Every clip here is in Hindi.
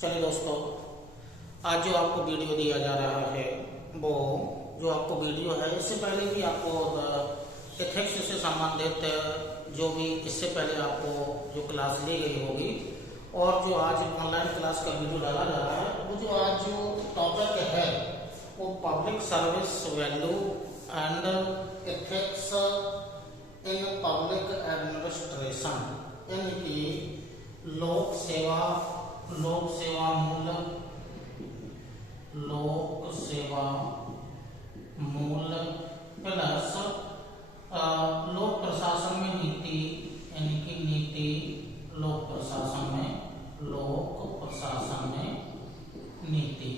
चलिए दोस्तों, आज जो आपको वीडियो दिया जा रहा है वो जो आपको वीडियो है, इससे पहले भी आपको एथिक्स से संबंधित जो भी इससे पहले आपको जो क्लास ली गई होगी और जो आज ऑनलाइन क्लास का वीडियो डाला जा रहा है, वो जो आज जो टॉपिक है वो public service value and ethics in public administration, यानी कि लोक सेवा मूल प्लस लोक प्रशासन में नीति, यानी कि नीति लोक प्रशासन में नीति।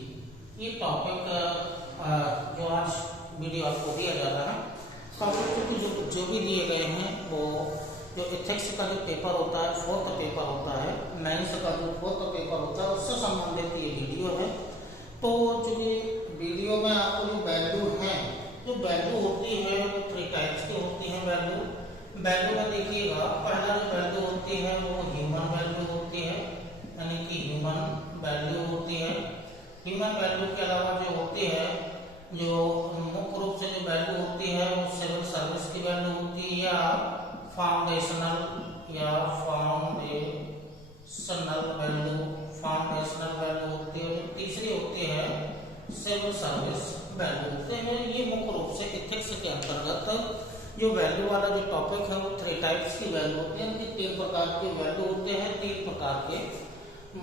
ये टॉपिक जो आज वीडियो आपको दिया जा रहा है, टॉपिक जो भी दिए गए हैं वो जो एथिक्स का जो पेपर होता है, फोर्थ पेपर होता है, मेंस का जो फोर्थ पेपर होता है, उससे संबंधित ये वीडियो है। तो जो ये वीडियो में आपको जो वैल्यू होती है वो 3 टाइप्स की होती है। वैल्यू में देखिएगा, पहला जो वैल्यू होती है वो ह्यूमन वैल्यू होती है, यानी कि ह्यूमन वैल्यू होती है। ह्यूमन वैल्यू के अलावा जो होती है, जो मुख्य रूप से जो वैल्यू होती है वो सिविल सर्विस की वैल्यू होती है या फाउंडेशनल वैल्यू होती है। जो तीसरी होती है सिविल सर्विस वैल्यू होते हैं। ये मुख्य रूप से एथिक्स के अंतर्गत जो वैल्यू वाला जो टॉपिक है वो 3 टाइप्स की वैल्यू होती है, यानी 3 प्रकार की वैल्यू होते हैं, 3 प्रकार के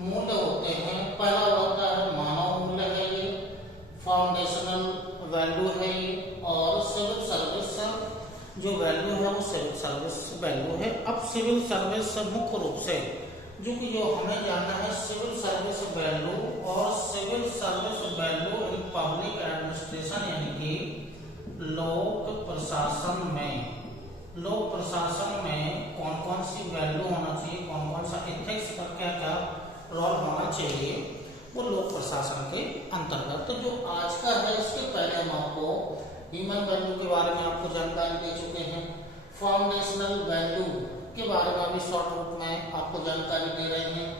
मूल्य होते हैं। पहला होता है मानव मूल्य है, ये फाउंडेशनल वैल्यू है ये, और सिविल सर्विस जो वैल्यू है वो सिविल सर्विस वैल्यू है। अब सिविल सर्विस मुख्य रूप से जो हमें जानना है, सिविल सर्विस वैल्यू और civil service value in public administration, यानी कि लोक प्रशासन में कौन कौन सी वैल्यू होना चाहिए, कौन कौन सा एथिक्स का क्या क्या रोल होना चाहिए, वो लोक प्रशासन के अंतर्गत। तो जो आज का है, इसके पहले हम आपको ह्यूमन वैल्यू के बारे में आपको जानकारी दे चुके हैं, फाउंडेशनल वैल्यू के बारे में भी शॉर्ट रूप में आपको जानकारी दे रहे हैं,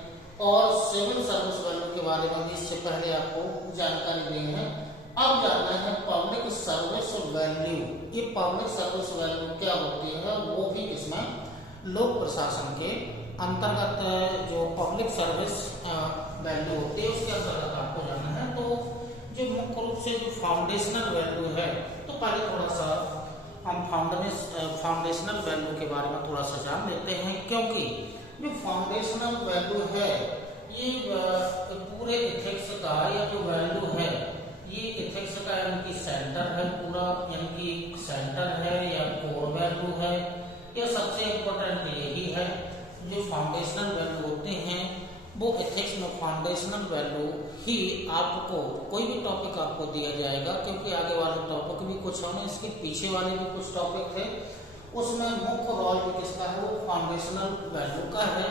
और सिविल सर्विस वैल्यू के बारे में भी इससे पहले आपको जानकारी दी है। अब जानना है पब्लिक सर्विस वैल्यू। ये पब्लिक सर्विस वैल्यू क्या होती है, वो भी इसमें लोक प्रशासन के अंतर्गत जो पब्लिक सर्विस वैल्यू होती है उसके अंतर्गत आपको जानना है। तो जो मुख्य रूप से जो फाउंडेशनल वैल्यू है, तो पहले थोड़ा सा हम फाउंडेशनल वैल्यू के बारे में थोड़ा सा जान लेते हैं, क्योंकि जो फाउंडेशनल वैल्यू है ये पूरे एथिक्स का या जो वैल्यू है ये एथिक्स का यानी कि सेंटर है पूरा, यानी कि सेंटर है या कोर वैल्यू है, या सबसे इम्पोर्टेंट यही है। जो फाउंडेशनल वैल्यू होते हैं वो एथिक्स में फाउंडेशनल वैल्यू ही आपको कोई भी टॉपिक आपको दिया जाएगा, क्योंकि आगे वाले टॉपिक भी कुछ होंगे, इसके पीछे वाले भी कुछ टॉपिक थे, उसमें मुख्य रोल भी किसका है, वो फाउंडेशनल वैल्यू का है।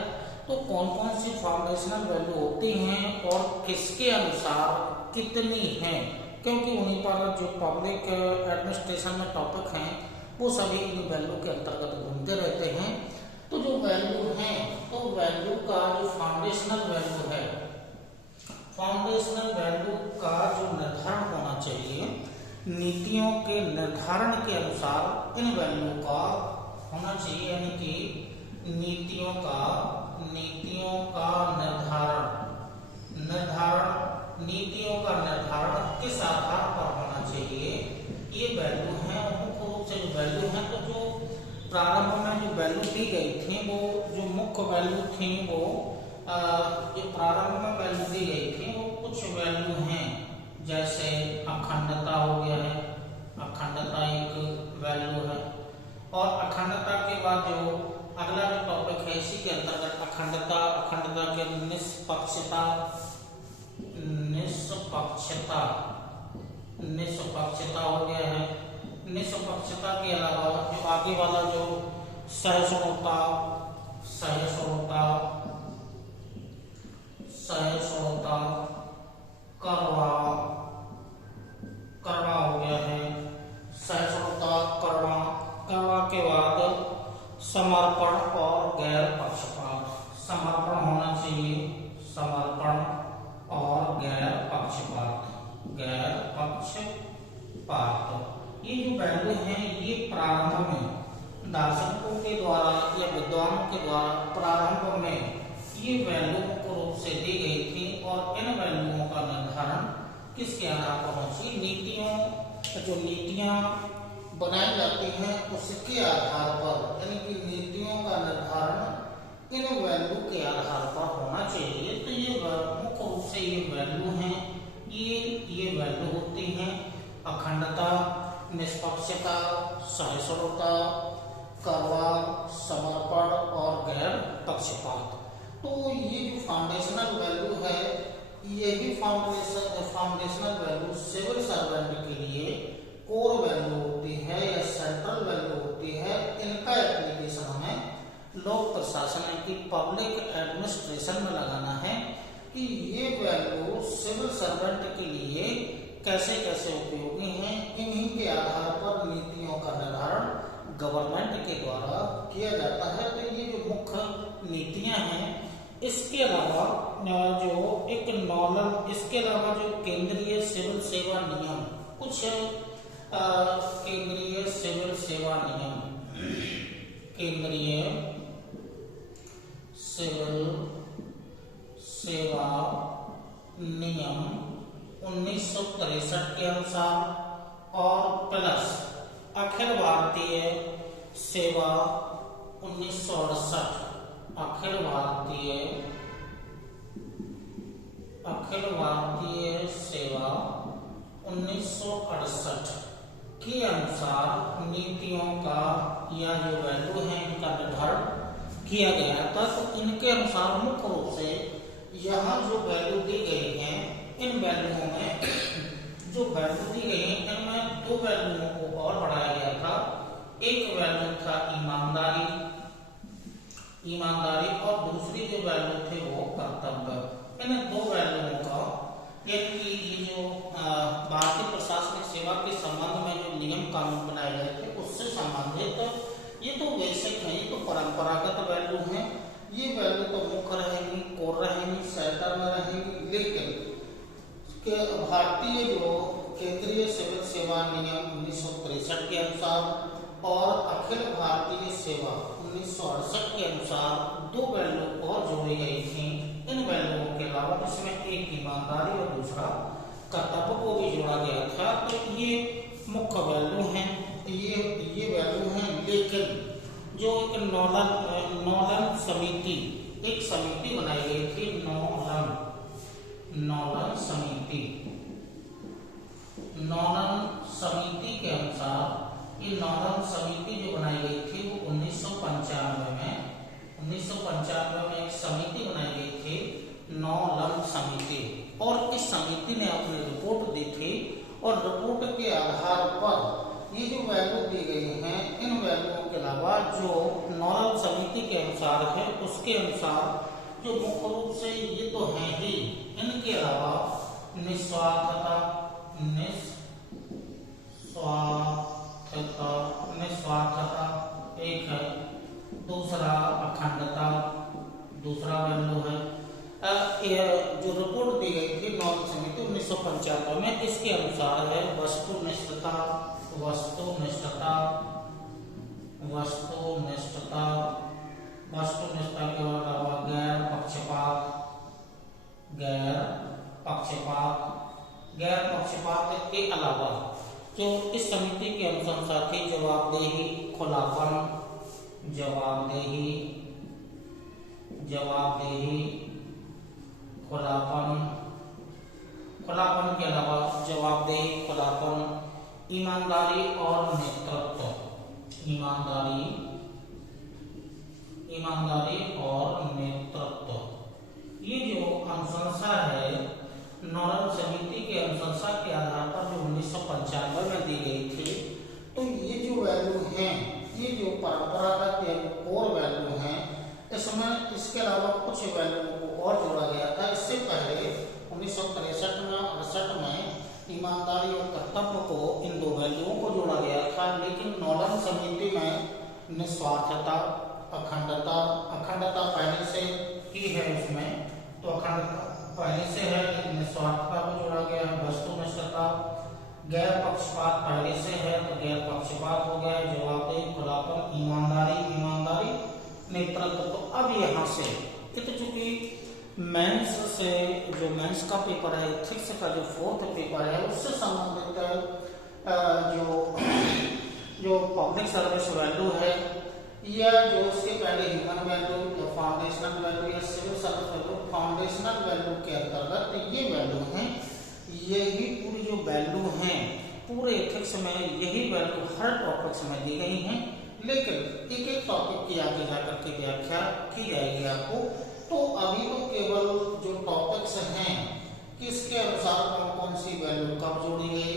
तो कौन कौन सी फाउंडेशनल वैल्यू होती हैं और किसके अनुसार कितनी हैं, क्योंकि उन्हीं पर जो पब्लिक एडमिनिस्ट्रेशन में टॉपिक हैं वो सभी इन वैल्यू के अंतर्गत घूमते रहते हैं। तो जो वैल्यू है, तो वैल्यू का जो फाउंडेशनल वैल्यू है, फाउंडेशनल वैल्यू का जो निर्धारण होना चाहिए, नीतियों के निर्धारण के अनुसार इन वैल्यू का होना चाहिए, यानी कि नीतियों का निर्धारण किस आधार पर होना चाहिए, ये वैल्यू है। मुख्य रूप से जो वैल्यू है, तो जो प्रारंभ में जो वैल्यू दी गई थी, वो जो मुख्य वैल्यू थी, वो जो प्रारंभ में वैल्यू दी गई थी वो कुछ वैल्यू हैं, जैसे अखंडता हो गया है, अखंडता एक वैल्यू है। और अखंडता के बाद जो अगला जो टॉपिक है इसी के अंतर्गत अखंडता के निष्पक्षता हो गया है। निष्पक्षता के अलावा जो आगे वाला जो सहिष्णुता करवा हो गया है, सहिष्णुता करवा के बाद समर्पण और गैर पक्षपात। समर्पण होना चाहिए, समर्पण गैर पक्षपात। ये जो वैल्यू हैं ये प्रारंभ में दार्शनिकों के द्वारा या विद्वानों के द्वारा प्रारंभ में ये वैल्यू मुख्य रूप से दी गई थी और इन वैल्यूओं का निर्धारण किसके आधार पर होना चाहिए, नीतियों, जो नीतियां बनाई जाती हैं उसके आधार पर, यानी कि नीतियों का निर्धारण इन वैल्यू के आधार पर होना चाहिए। तो ये मुख्य रूप से ये वैल्यू हैं, ये वैल्यू होती हैं अखंडता, निष्पक्षता, सहिष्णुता, करवा, समर्पण और गैर पक्षपात। तो ये जो फाउंडेशनल वैल्यू है, यही फाउंडेशनल वैल्यू सिविल सर्वेंट के लिए कोर वैल्यू होती है या सेंट्रल वैल्यू होती है। इनका एप्लीकेशन हमें लोक प्रशासन की पब्लिक एडमिनिस्ट्रेशन में लगाना है कि ये वैल्यू सिविल सर्वेंट के लिए कैसे कैसे उपयोगी हैं। इन्हीं के आधार पर नीतियों का निर्धारण गवर्नमेंट के द्वारा किया जाता है। तो ये जो मुख्य नीतियां हैं, इसके अलावा जो एक नॉर्मल, इसके अलावा जो केंद्रीय सिविल सेवा नियम, कुछ केंद्रीय सिविल सेवा नियम, केंद्रीय सिविल सेवा नियम 1963 के अनुसार और प्लस अखिल भारतीय सेवा 1968, अखिल भारतीय सेवा 1968 के अनुसार नीतियों का या जो वैल्यू है इनका निर्धारण किया गया था। तो इनके अनुसार मुख्य रूप से यहाँ जो वैल्यू दी गई है, इन वैल्यूओं में जो वैल्यू दी गई है इनमें दो वैल्यूओं को और बढ़ाया गया था। एक वैल्यू था ईमानदारी और दूसरी जो वैल्यू थे वो कर्तव्य। इन दो वैल्यूओं का, यानी कि ये जो भारतीय प्रशासनिक सेवा के संबंध में जो नियम कानून बनाए गए थे उससे संबंधित, ये तो बेसिक है, ये तो परंपरागत वैल्यू हैं। ये वैल्यू तो मुख्य रहेंगी, कोर रहेंगी, सेंटर में रहेंगी, लेकिन भारतीय जो केंद्रीय सिविल सेवा नियम 1963 के अनुसार और अखिल भारतीय सेवा 1968 के अनुसार दो वैल्यू और जोड़ी गई थी। इन वैल्यूओं के अलावा इसमें एक ईमानदारी और दूसरा कर्तव्य को भी जोड़ा गया था। तो ये मुख्य वैल्यू हैं, ये वैल्यू हैं। लेकिन जो एक नॉलन समिति, एक समिति बनाई गई थी, नॉलन समिति के अनुसार, ये नॉलन समिति जो बनाई गई थी वो 1995 में एक समिति बनाई गई थी, नॉलन समिति, और इस समिति ने अपनी रिपोर्ट दी थी और रिपोर्ट के आधार पर ये जो वैल्यू दी गई हैं, इन वैल्यूओं के अलावा जो नॉलन समिति के अनुसार है उसके अनुसार जो मुख्य रूप से ये तो हैं ही, इनके अलावा निस्वार्थता एक है, दूसरा अखंडता दूसरा वैल्यू है। जो रिपोर्ट दी गई थी नॉलन समिति 1995 में, इसके अनुसार है वस्तुनिष्ठता के अलावा गैर पक्षपात के अलावा जो इस समिति के अनुशंसा थी जवाबदेही, खुलापन के अलावा जवाबदेही, खुलापन, ईमानदारी और नेतृत्व, ये जो अनुशंसा है नॉलन समिति के अनुशंसा के आधार पर जो 1995 में दी गई थी, तो ये जो वैल्यू हैं, ये जो परंपरागत कोर वैल्यू हैं, इसमें इसके अलावा कुछ वैल्यूओं को और जोड़ा गया था। इससे पहले 1963 में 68 में ईमानदारी और कर्तव्य को, इन दो वैल्यूओं को जोड़ा गया था। लेकिन नॉलन समिति में निस्वार्थता, अखंडता पहले से ही है उसमें, तो अखंडता पहले से है, लेकिन निस्वार्थता को जोड़ा गया है, वस्तुनिष्ठता गैर पक्षपात पहले से है तो गैर पक्षपात हो गया, जवाबदेही, खुलापन, ईमानदारी, ईमानदारी, नेतृत्व। तो अब यहाँ से चूंकि मेंस से जो मेंस का पेपर है, एथिक्स का जो 4th पेपर है, उससे संबंधित जो पब्लिक सर्विस वैल्यू है या जो उसके पहले ह्यूमन वैल्यू या फाउंडेशनल वैल्यू या civil service value, foundational value के अंतर्गत ये वैल्यू हैं, यही पूरी जो वैल्यू हैं पूरे एथिक्स में यही वैल्यू हर टॉपिक्स में दी गई हैं, लेकिन एक एक टॉपिक की आगे जाकर के व्याख्या की जाएगी आपको। तो अभी तो केवल जो टॉपिक्स हैं किसके अनुसार कौन कौन सी वैल्यू कब जोड़ी गई,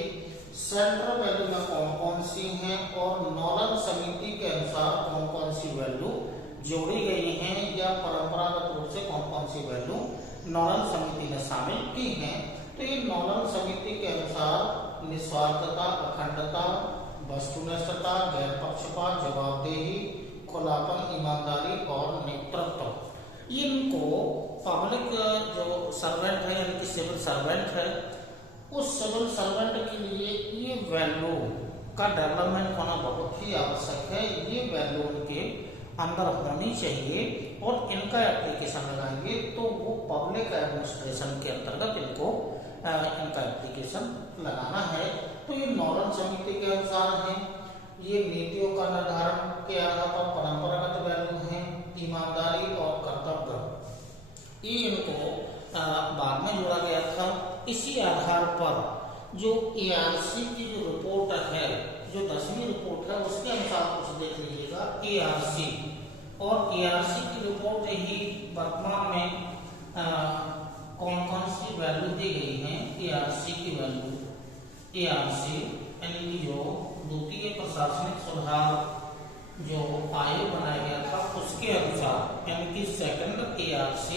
सेंट्रल वैल्यू में कौन कौन सी हैं और नॉलन समिति के अनुसार कौन कौन सी वैल्यू जोड़ी गई हैं या परंपरागत रूप से कौन कौन सी वैल्यू नॉलन समिति ने शामिल की हैं। तो ये नॉलन समिति के अनुसार निस्वार्थता, अखंडता, वस्तुनिष्ठता, गैर पक्षपात, जवाबदेही, खुलापन, ईमानदारी और नेतृत्व, इनको पब्लिक जो सर्वेंट है यानी कि सिविल सर्वेंट है, उस सिविल सर्वेंट के लिए ये वैल्यू का डेवलपमेंट होना बहुत ही आवश्यक है। ये वैल्यू उनके अंदर होनी चाहिए और इनका एप्लीकेशन लगाएंगे तो वो पब्लिक एडमिनिस्ट्रेशन के अंतर्गत इनको इनका एप्लीकेशन लगाना है। तो ये नॉलन समिति के अनुसार है, ये नीतियों का निर्धारण के आधार पर परंपरागत वैल्यू है, ईमानदारी और कर्तव्य, ये इनको बाद में जोड़ा गया था। इसी आधार पर जो ARC की जो रिपोर्ट है, जो 10वीं रिपोर्ट है, उसके अनुसार कुछ देख लीजिएगा ARC, और ARC की रिपोर्ट ही वर्तमान में कौन कौन सी वैल्यू दी गई है। ARC की वैल्यू, ARC यानी कि जो द्वितीय प्रशासनिक सुधार जो आयोग बनाया गया था उसके अनुसार, यानी कि सेकंड ARC,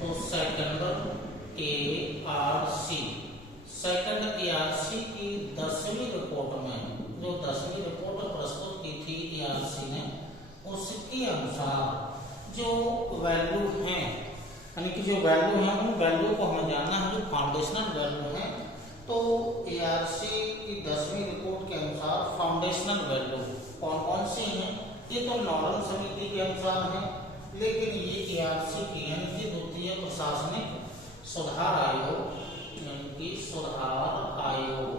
तो सेकंड ARC की 10वीं रिपोर्ट में, जो 10वीं रिपोर्ट प्रस्तुत की थी ARC ने, उसके अनुसार जो वैल्यू हैं, यानी कि जो वैल्यू है उन वैल्यू को हमें जानना है जो फाउंडेशनल वैल्यू है। तो ARC की 10वीं रिपोर्ट के अनुसार फाउंडेशनल वैल्यू कौन कौन सी हैं, ये तो नॉलन समिति के अनुसार है, लेकिन ये ARC की यानी कि द्वितीय प्रशासनिक सुधार आयोग, यानी कि सुधार आयोग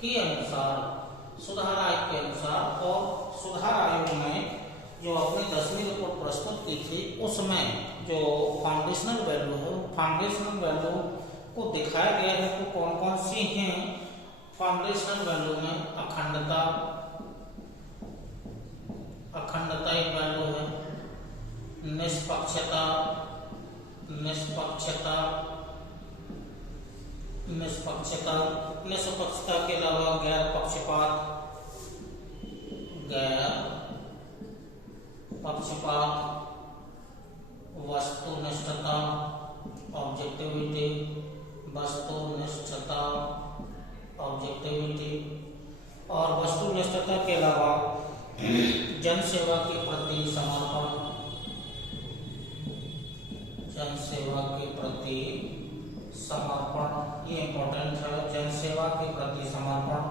के अनुसार और सुधार आयोग में जो अपनी 10वीं रिपोर्ट प्रस्तुत की थी उसमें जो फाउंडेशनल वैल्यू है, फाउंडेशनल वैल्यू को दिखाया गया है। तो कौन कौन सी हैं फाउंडेशनल वैल्यू में, अखंडता एक वैल्यू है, निष्पक्षता के अलावा गैर पक्षपात, वस्तुनिष्ठता, ऑब्जेक्टिविटी, और वस्तुनिष्ठता के अलावा जनसेवा के प्रति समर्पण, ये इम्पोर्टेंट है, जनसेवा के प्रति समर्पण,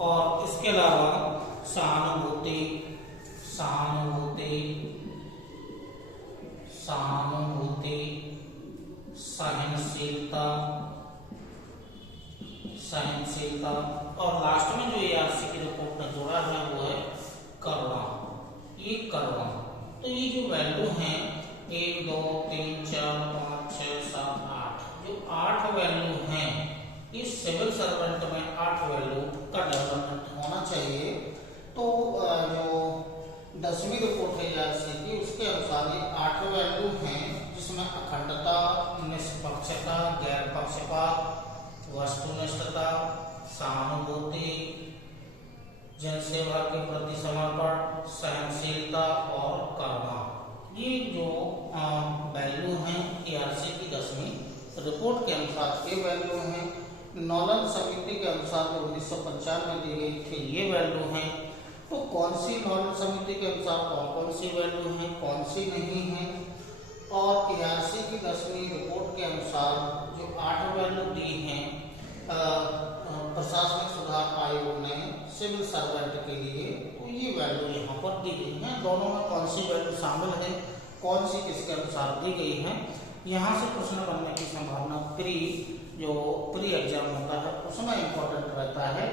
और इसके अलावा सहानुभूति, सहनशीलता, और लास्ट में जो ARC की रिपोर्ट में जोड़ा है वो है करुणा। तो ये जो वैल्यू हैं 1 2 3 4 5 6 7 8, जो 8 वैल्यू हैं, इस सिविल सर्वेंट में 8 वैल्यू का डेवलपमेंट होना चाहिए। तो जो 10वीं रिपोर्ट है ARC की, उसके अनुसार ये 8 वैल्यू हैं, जिसमें अखंडता, निष्पक्षता, गैर पक्षपात, वस्तुनिष्ठता, सहानुभूति, जनसेवा के प्रति समर्पण, सहनशीलता और करुणा, ये जो वैल्यू हैं ARC की 10वीं रिपोर्ट के अनुसार ये वैल्यू हैं। नॉलन समिति के अनुसार जो 1995 में दी गई थी ये वैल्यू हैं। तो कौन सी नॉलन समिति के अनुसार कौन कौन सी वैल्यू हैं, कौन सी नहीं है, और ARC की 10वीं रिपोर्ट के अनुसार जो 8 वैल्यू सर्वेंट के लिए तो ये वैल्यू यहाँ पर दी गई है। दोनों में कौन सी वैल्यू शामिल है, कौन सी किसके अनुसार दी गई है, यहाँ से प्रश्न बनने की संभावना प्री एग्जाम होता है उसमें इम्पोर्टेंट रहता है।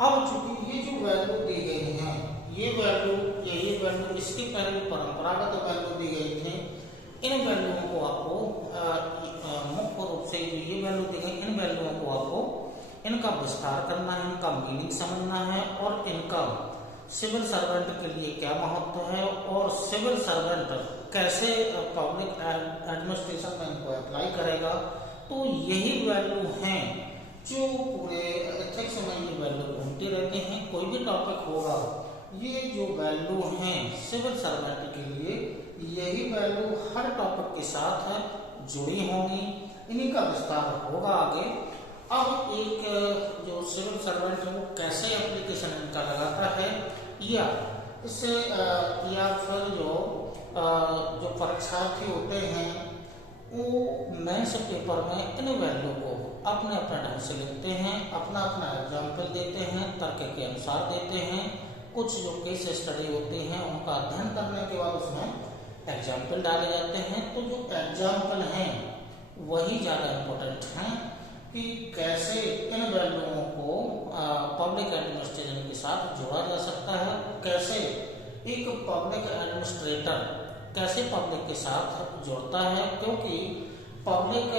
अब चूंकि ये जो वैल्यू दी गई है, ये वैल्यू इसके पहले परंपरागत वैल्यू दी गई थी, इन वैल्यूओं को आपको मुख्य रूप से जो ये वैल्यू दी गई, इन वैल्यूओं को आपको इनका विस्तार करना है, इनका मीनिंग समझना है और इनका सिविल सर्वेंट के लिए क्या महत्व है और सिविल सर्वेंट कैसे पब्लिक एडमिनिस्ट्रेशन में इनको अप्लाई करेगा। तो यही वैल्यू हैं जो पूरे एथिक्स में ये वैल्यू घूमती रहती हैं। कोई भी टॉपिक होगा, ये जो वैल्यू हैं सिविल सर्वेंट के लिए, यही वैल्यू हर टॉपिक के साथ जुड़ी होंगी, इन्हीं का विस्तार होगा आगे। अब एक जो सिविल सर्वेंट है वो कैसे एप्लीकेशन इनका लगाता है, या इससे या फिर जो परीक्षार्थी होते हैं वो मेंस पेपर में इन वैल्यू को अपने अपने ढंग से लिखते हैं, अपना अपना एग्जाम्पल देते हैं, तर्क के अनुसार देते हैं। कुछ जो केस स्टडी होती हैं उनका अध्ययन करने के बाद उसमें एग्जाम्पल डाले जाते हैं। तो जो एग्जाम्पल हैं वही ज़्यादा इम्पोर्टेंट हैं कि कैसे इन वैल्यूओं को पब्लिक एडमिनिस्ट्रेशन के साथ जोड़ा जा सकता है, कैसे एक पब्लिक एडमिनिस्ट्रेटर कैसे पब्लिक के साथ जुड़ता है। क्योंकि पब्लिक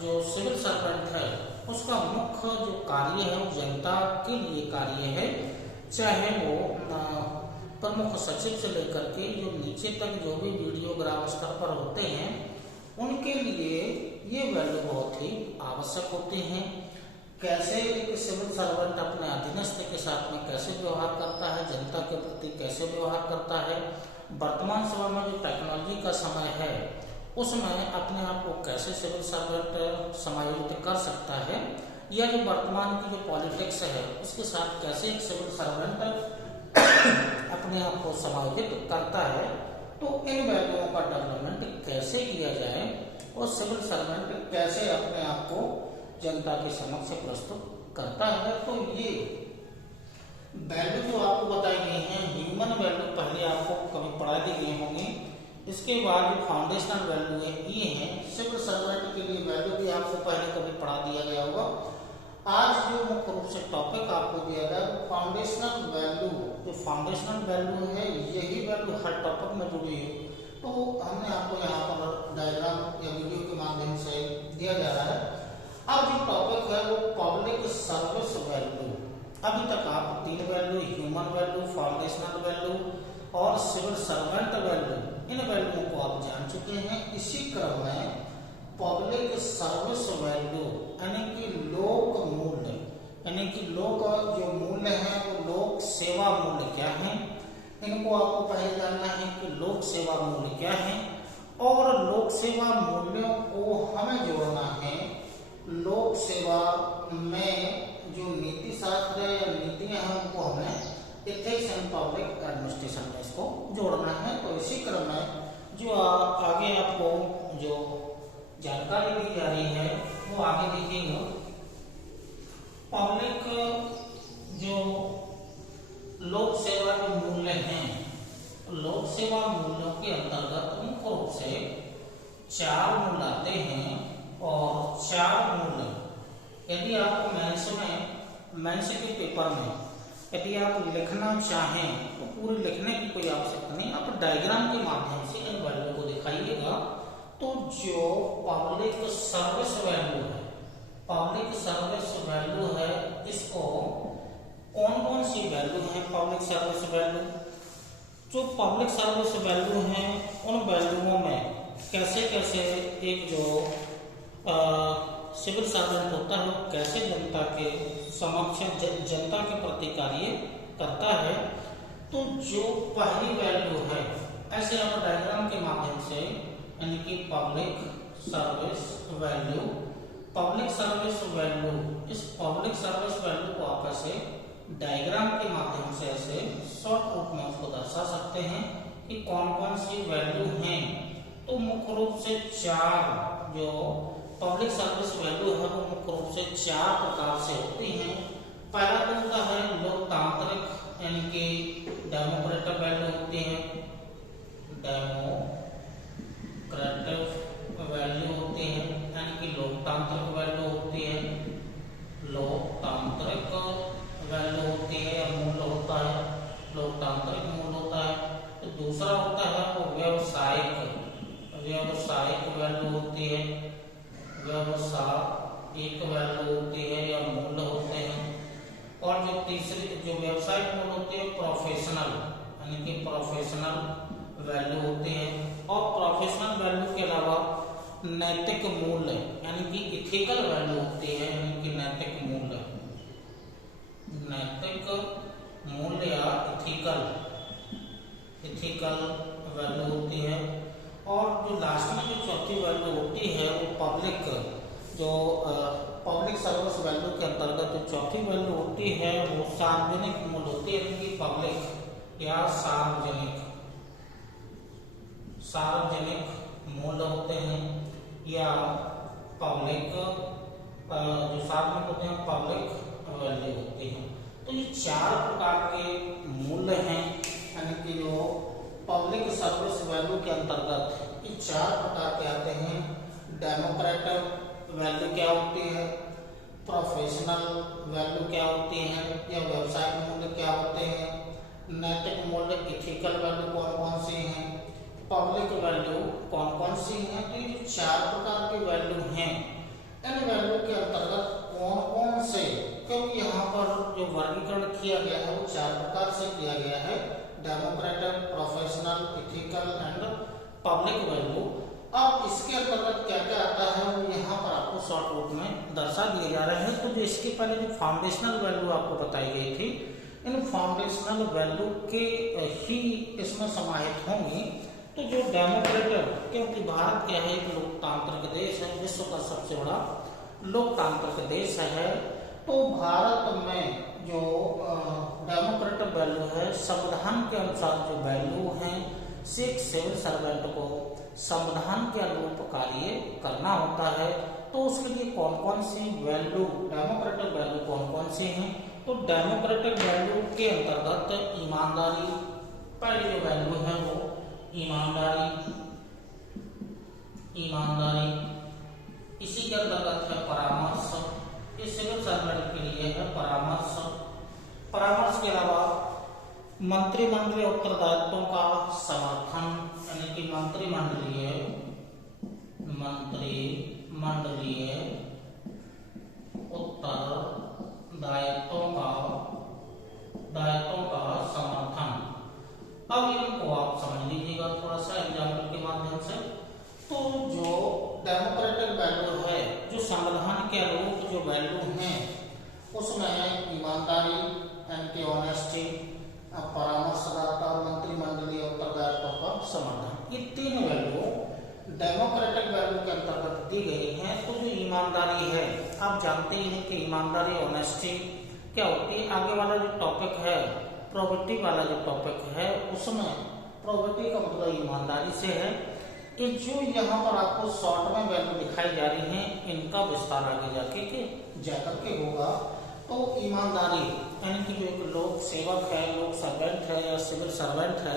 जो सिविल सर्वेंट है उसका मुख्य जो कार्य है वो जनता के लिए कार्य है, चाहे वो प्रमुख सचिव से लेकर के जो नीचे तक जो भी वीडियोग्राफ स्तर पर होते हैं उनके लिए ये वैल्यू बहुत ही आवश्यक होती हैं। कैसे एक सिविल सर्वेंट अपने अधीनस्थ के साथ में कैसे व्यवहार करता है, जनता के प्रति कैसे व्यवहार करता है, वर्तमान समय में जो टेक्नोलॉजी का समय है उसमें अपने आप को कैसे सिविल सर्वेंट समायोजित कर सकता है, या जो वर्तमान की जो पॉलिटिक्स है उसके साथ कैसे एक सिविल सर्वेंट अपने आप को समायोजित करता है। तो इन वैल्यूओं का डेवलपमेंट कैसे किया जाए और सिविल सर्वेंट कैसे अपने आप को जनता के समक्ष प्रस्तुत करता है। तो ये वैल्यू जो आपको बताई गई है, ह्यूमन वैल्यू पहले आपको कभी पढ़ा दी गई होंगी। इसके बाद जो फाउंडेशनल वैल्यू है ये है, सिविल सर्वेंट के लिए वैल्यू भी आपको पहले कभी पढ़ा दिया गया होगा। आज जो मुख्य रूप से टॉपिक आपको दिया गया है फाउंडेशनल वैल्यू, जो फाउंडेशनल वैल्यू है यही वैल्यू हर टॉपिक में जुड़ी है। तो हमने आपको यहाँ पर डायग्राम या वीडियो के माध्यम से दिया जा रहा है। अब जो टॉपिक है वो पब्लिक सर्विस वैल्यू। अभी तक आप 3 value, human value, foundational value और सिविल सर्वेंट वैल्यू, इन वैल्यूओं को आप जान चुके हैं। इसी क्रम में पब्लिक सर्विस वैल्यू यानी कि लोक मूल्य, यानी कि लोक जो मूल्य है वो लोक सेवा मूल्य क्या है, इनको आपको पहले जानना है कि लोक सेवा मूल्य क्या है। और लोक सेवा मूल्यों को हमें जोड़ना है लोक सेवा में जो नीति शास्त्र या नीतियां हैं उनको हमें एथिक्स एंड पब्लिक एडमिनिस्ट्रेशन में इसको जोड़ना है। तो इसी क्रम में जो आगे आपको जो जानकारी दी जा रही है वो आगे देखिएगा। पब्लिक जो लोक सेवा के मूल्य हैं, लोक सेवा मूल्यों के अंतर्गत मुख्य रूप से 4 मूल्य आते हैं। और 4 मूल्य यदि आपको मेंस के पेपर में यदि आप लिखना चाहें तो पूरी लिखने की कोई आवश्यकता नहीं, आप डायग्राम के माध्यम से इन वैल्यू को दिखाइएगा। तो जो पब्लिक सर्विस वैल्यू है, पब्लिक सर्विस वैल्यू है, इसको कौन कौन सी वैल्यू है पब्लिक सर्विस वैल्यू, जो पब्लिक सर्विस वैल्यू है उन वैल्यूओं में कैसे कैसे एक जो सिविल सर्वेंट होता है वो कैसे जनता के समक्ष जनता के प्रति कार्य करता है। तो जो पहली वैल्यू है, ऐसे आप डायग्राम के माध्यम से यानी कि public service value, public service value, इस पब्लिक सर्विस वैल्यू को आप ऐसे डायग्राम के माध्यम से ऐसे शॉर्ट रूप में उसको दर्शा सकते हैं कि कौन कौन सी वैल्यू हैं। तो मुख्य रूप से 4 जो पब्लिक सर्विस वैल्यू है वो मुख्य रूप से 4 प्रकार से होती हैं। पहला तो होता है लोकतांत्रिक, यानी कि डेमोक्रेटिक वैल्यू होती है, डेमोक्रेटिक वैल्यू होती है, यानी कि लोकतांत्रिक वैल्यू होती है, लोकतांत्रिक वैल्यू होती है या मूल्य होता है, लोकतांत्रिक मूल्य होता है। तो दूसरा होता है वो व्यवसायिक वैल्यू होती है, व्यवसायिक वैल्यू होती है या मूल्य होते हैं। और जो तीसरी जो व्यवसायिक मूल्य होती है प्रोफेशनल, यानी कि प्रोफेशनल वैल्यू होती है। और प्रोफेशनल वैल्यू के अलावा नैतिक मूल्य, यानी कि इथिकल वैल्यू होती है, यानी कि नैतिक मूल्य या इथिकल वैल्यू होती है। और जो लास्ट में जो चौथी वैल्यू होती है वो पब्लिक सर्विस वैल्यू के अंतर्गत जो चौथी वैल्यू होती है वो सार्वजनिक मूल्य होती है, यानी कि पब्लिक या सार्वजनिक मूल्य होते हैं या पब्लिक जो सार्वजनिक होते हैं पब्लिक वैल्यू होती है। तो ये चार प्रकार के मूल्य हैं, यानी कि जो पब्लिक सर्विस वैल्यू के अंतर्गत ये चार प्रकार के आते हैं। डेमोक्रेटिक वैल्यू क्या होती है, प्रोफेशनल वैल्यू क्या होती है या व्यवसायिक मूल्य क्या होते हैं, नैतिक मूल्य इथिकल वैल्यू कौन कौन सी हैं, पब्लिक वैल्यू कौन कौन सी हैं। तो ये जो चार प्रकार की वैल्यू हैं, इन वैल्यू के अंतर्गत कौन कौन से, क्योंकि यहाँ पर जो वर्गीकरण किया गया है वो चार प्रकार से किया गया है, democratic, professional, ethical and public value. अब इसके अंतर्गत क्या क्या आता है वो यहाँ पर आपको शॉर्ट रूप में दर्शा दिए जा रहे हैं। तो जो इसके पहले जो फाउंडेशनल वैल्यू आपको बताई गई थी, इन फाउंडेशनल वैल्यू के ही इसमें समाहित होंगी। तो जो डेमोक्रेटिक, क्योंकि भारत क्या है एक लोकतांत्रिक देश है, विश्व का सबसे बड़ा लोकतांत्रिक देश है, तो भारत में जो डेमोक्रेटिक वैल्यू है संविधान के अनुसार जो वैल्यू है, सिविल सर्वेंट को संविधान के अनुरूप कार्य करना होता है। तो उसके लिए कौन कौन सी वैल्यू, डेमोक्रेटिक वैल्यू कौन कौन सी हैं। तो डेमोक्रेटिक वैल्यू के अंतर्गत ईमानदारी, पहली जो वैल्यू है वो ईमानदारी, इसी के अंतर्गत है परामर्श, ये सिविल सर्वेंट के लिए है परामर्श के अलावा मंत्रिमंडलीय उत्तरदायित्वों का समर्थन, यानी कि मंत्रिमंडलीय उत्तरदायित्वों का समर्थन। अब इनको आप समझ लीजिएगा थोड़ा सा एग्जाम्पल के माध्यम से। तो जो डेमोक्रेटिक वैल्यू है, जो संविधान के अनुरूप जो वैल्यू हैं, उसमें है ईमानदारी, एंटी ऑनेस्टी, परामर्शदाता, मंत्रिमंडलीय उत्तरदायित्व का समर्थन। ये तीन वैल्यू डेमोक्रेटिक वैल्यू के अंतर्गत दी गई हैं। तो जो ईमानदारी है, आप जानते ही हैं कि ईमानदारी, ऑनेस्टी क्या होती है। आगे वाला जो टॉपिक है, प्रोबेटी वाला जो टॉपिक है, उसमें प्रोबेटी का मतलब ईमानदारी से है। ये जो यहाँ पर आपको शॉर्ट में वैल्यू दिखाई जा रही हैं, इनका विस्तार आगे जाकर के होगा। तो ईमानदारी यानी कि जो एक लोक सेवक है, लोक सर्वेंट है या सिविल सर्वेंट है,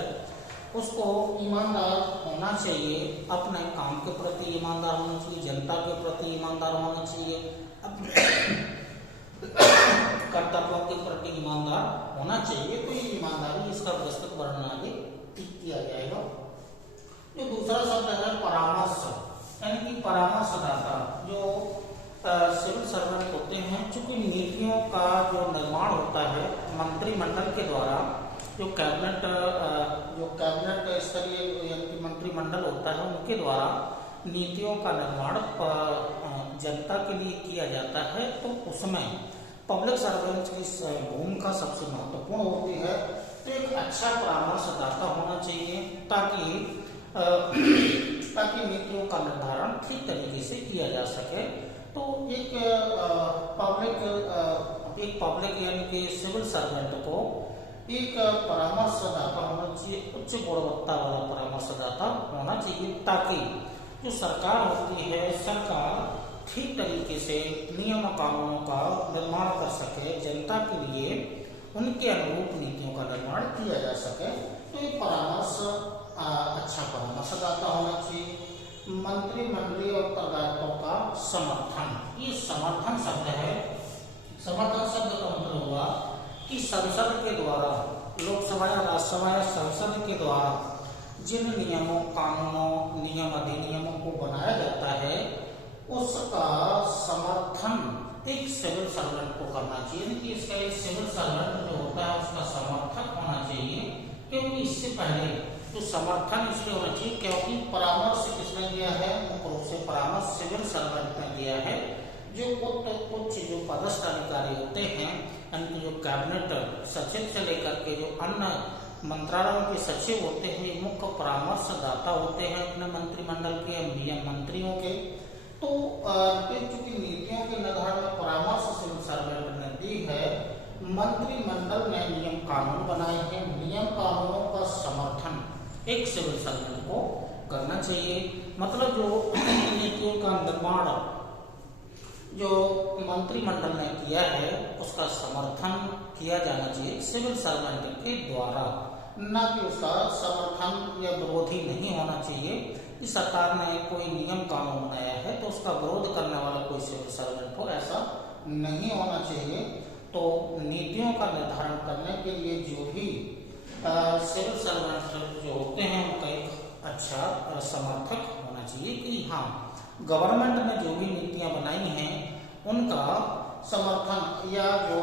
उसको ईमानदार होना चाहिए, अपने काम के प्रति ईमानदार होना चाहिए, जनता के प्रति ईमानदार होना चाहिए, अपने कर्तव्यों के प्रति ईमानदार होना चाहिए। तो ये ईमानदारी, इसका विस्तृत वर्णन आगे किया जाएगा। जो दूसरा शब्द है परामर्श, यानी कि परामर्शदाता, जो सिविल सर्वेंट होते हैं, चूंकि नीतियों का जो निर्माण होता है मंत्रिमंडल के द्वारा, जो कैबिनेट स्तरीय यानी कि मंत्रिमंडल होता है, उनके द्वारा नीतियों का निर्माण जनता के लिए किया जाता है। तो उसमें पब्लिक सर्वेंट की भूमिका सबसे महत्वपूर्ण होती है। तो एक अच्छा परामर्शदाता होना चाहिए ताकि नीतियों का निर्धारण ठीक तरीके से किया जा सके। तो एक पब्लिक यानी कि सिविल सर्वेंट को एक परामर्शदाता होना चाहिए, उच्च गुणवत्ता वाला परामर्शदाता होना चाहिए, ताकि जो सरकार होती है, सरकार ठीक तरीके से नियम कानूनों का निर्माण कर सके, जनता के लिए उनके अनुरूप नीतियों का निर्माण किया जा सके, तो ये परामर्श अच्छा परामर्शदाता होना चाहिए। मंत्रिमंडलीय उत्तरदायित्वों का समर्थन, ये समर्थन शब्द है। समर्थन शब्द का मतलब हुआ कि संसद के द्वारा, लोकसभा या राज्यसभा या संसद के द्वारा जिन नियमों, कानूनों, नियम, अधिनियमों को बनाया जाता है उसका समर्थन एक सिविल सर्वेंट को करना चाहिए। यानी कि इसका एक सिविल सर्वेंट जो होता है उसका समर्थक होना चाहिए, क्योंकि इससे पहले तो समर्थन इसलिए होना चाहिए क्योंकि परामर्श किसने दिया है? मुख्य रूप से परामर्श सिविल सर्वेंट ने दिया है। जो उच्च जो पदस्थ अधिकारी होते हैं, यानी जो कैबिनेट सचिव से लेकर के जो अन्य मंत्रालयों के सचिव होते हैं, मुख्य परामर्शदाता होते हैं अपने मंत्रिमंडल के मंत्रियों के। तो चूंकि नीतियों के निर्धारण में परामर्श सिविल सर्वेंट ने दी है, मंत्रिमंडल ने नियम कानून बनाए हैं, नियम कानूनों का समर्थन एक सिविल सर्वेंट को करना चाहिए। मतलब जो नीतियों का निर्माण जो मंत्रिमंडल ने किया है उसका समर्थन किया जाना चाहिए सिविल सर्वेंट के द्वारा, न कि उसका समर्थन या विरोधी नहीं होना चाहिए। कि सरकार ने कोई नियम कानून बनाया है तो उसका विरोध करने वाला कोई सिविल सर्वेंट हो, ऐसा नहीं होना चाहिए। तो नीतियों का निर्धारण करने के लिए जो भी सिविल सर्वेंट जो होते हैं उनका एक अच्छा समर्थक होना चाहिए कि हाँ, गवर्नमेंट ने जो भी नीतियां बनाई हैं उनका समर्थन, या जो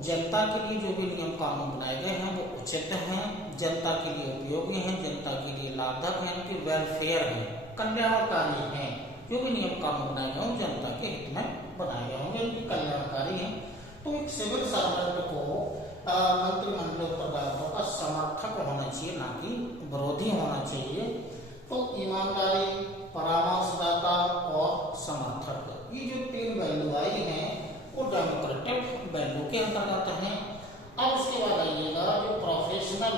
जनता के लिए जो भी नियम कानून बनाए गए हैं वो उचित हैं, जनता के लिए उपयोगी हैं, जनता के लिए लाभदायक हैं, उनकी वेलफेयर है, कल्याणकारी हैं। जो भी नियम कानून बनाए गए हों जनता के हित में बनाए गए होंगे, उनकी कल्याणकारी हैं। तो एक सिविल सर्वेंट को मंत्रिमंडल उत्तरदायित्वों का समर्थक होना चाहिए, ना कि विरोधी होना चाहिए। तो ईमानदारी, परामर्शदाता और समर्थक, ये जो तीन वैल्यू आई हैं वो डेमोक्रेटिक वैल्यू के अंतर्गत हैं। अब उसके बाद आइएगा जो प्रोफेशनल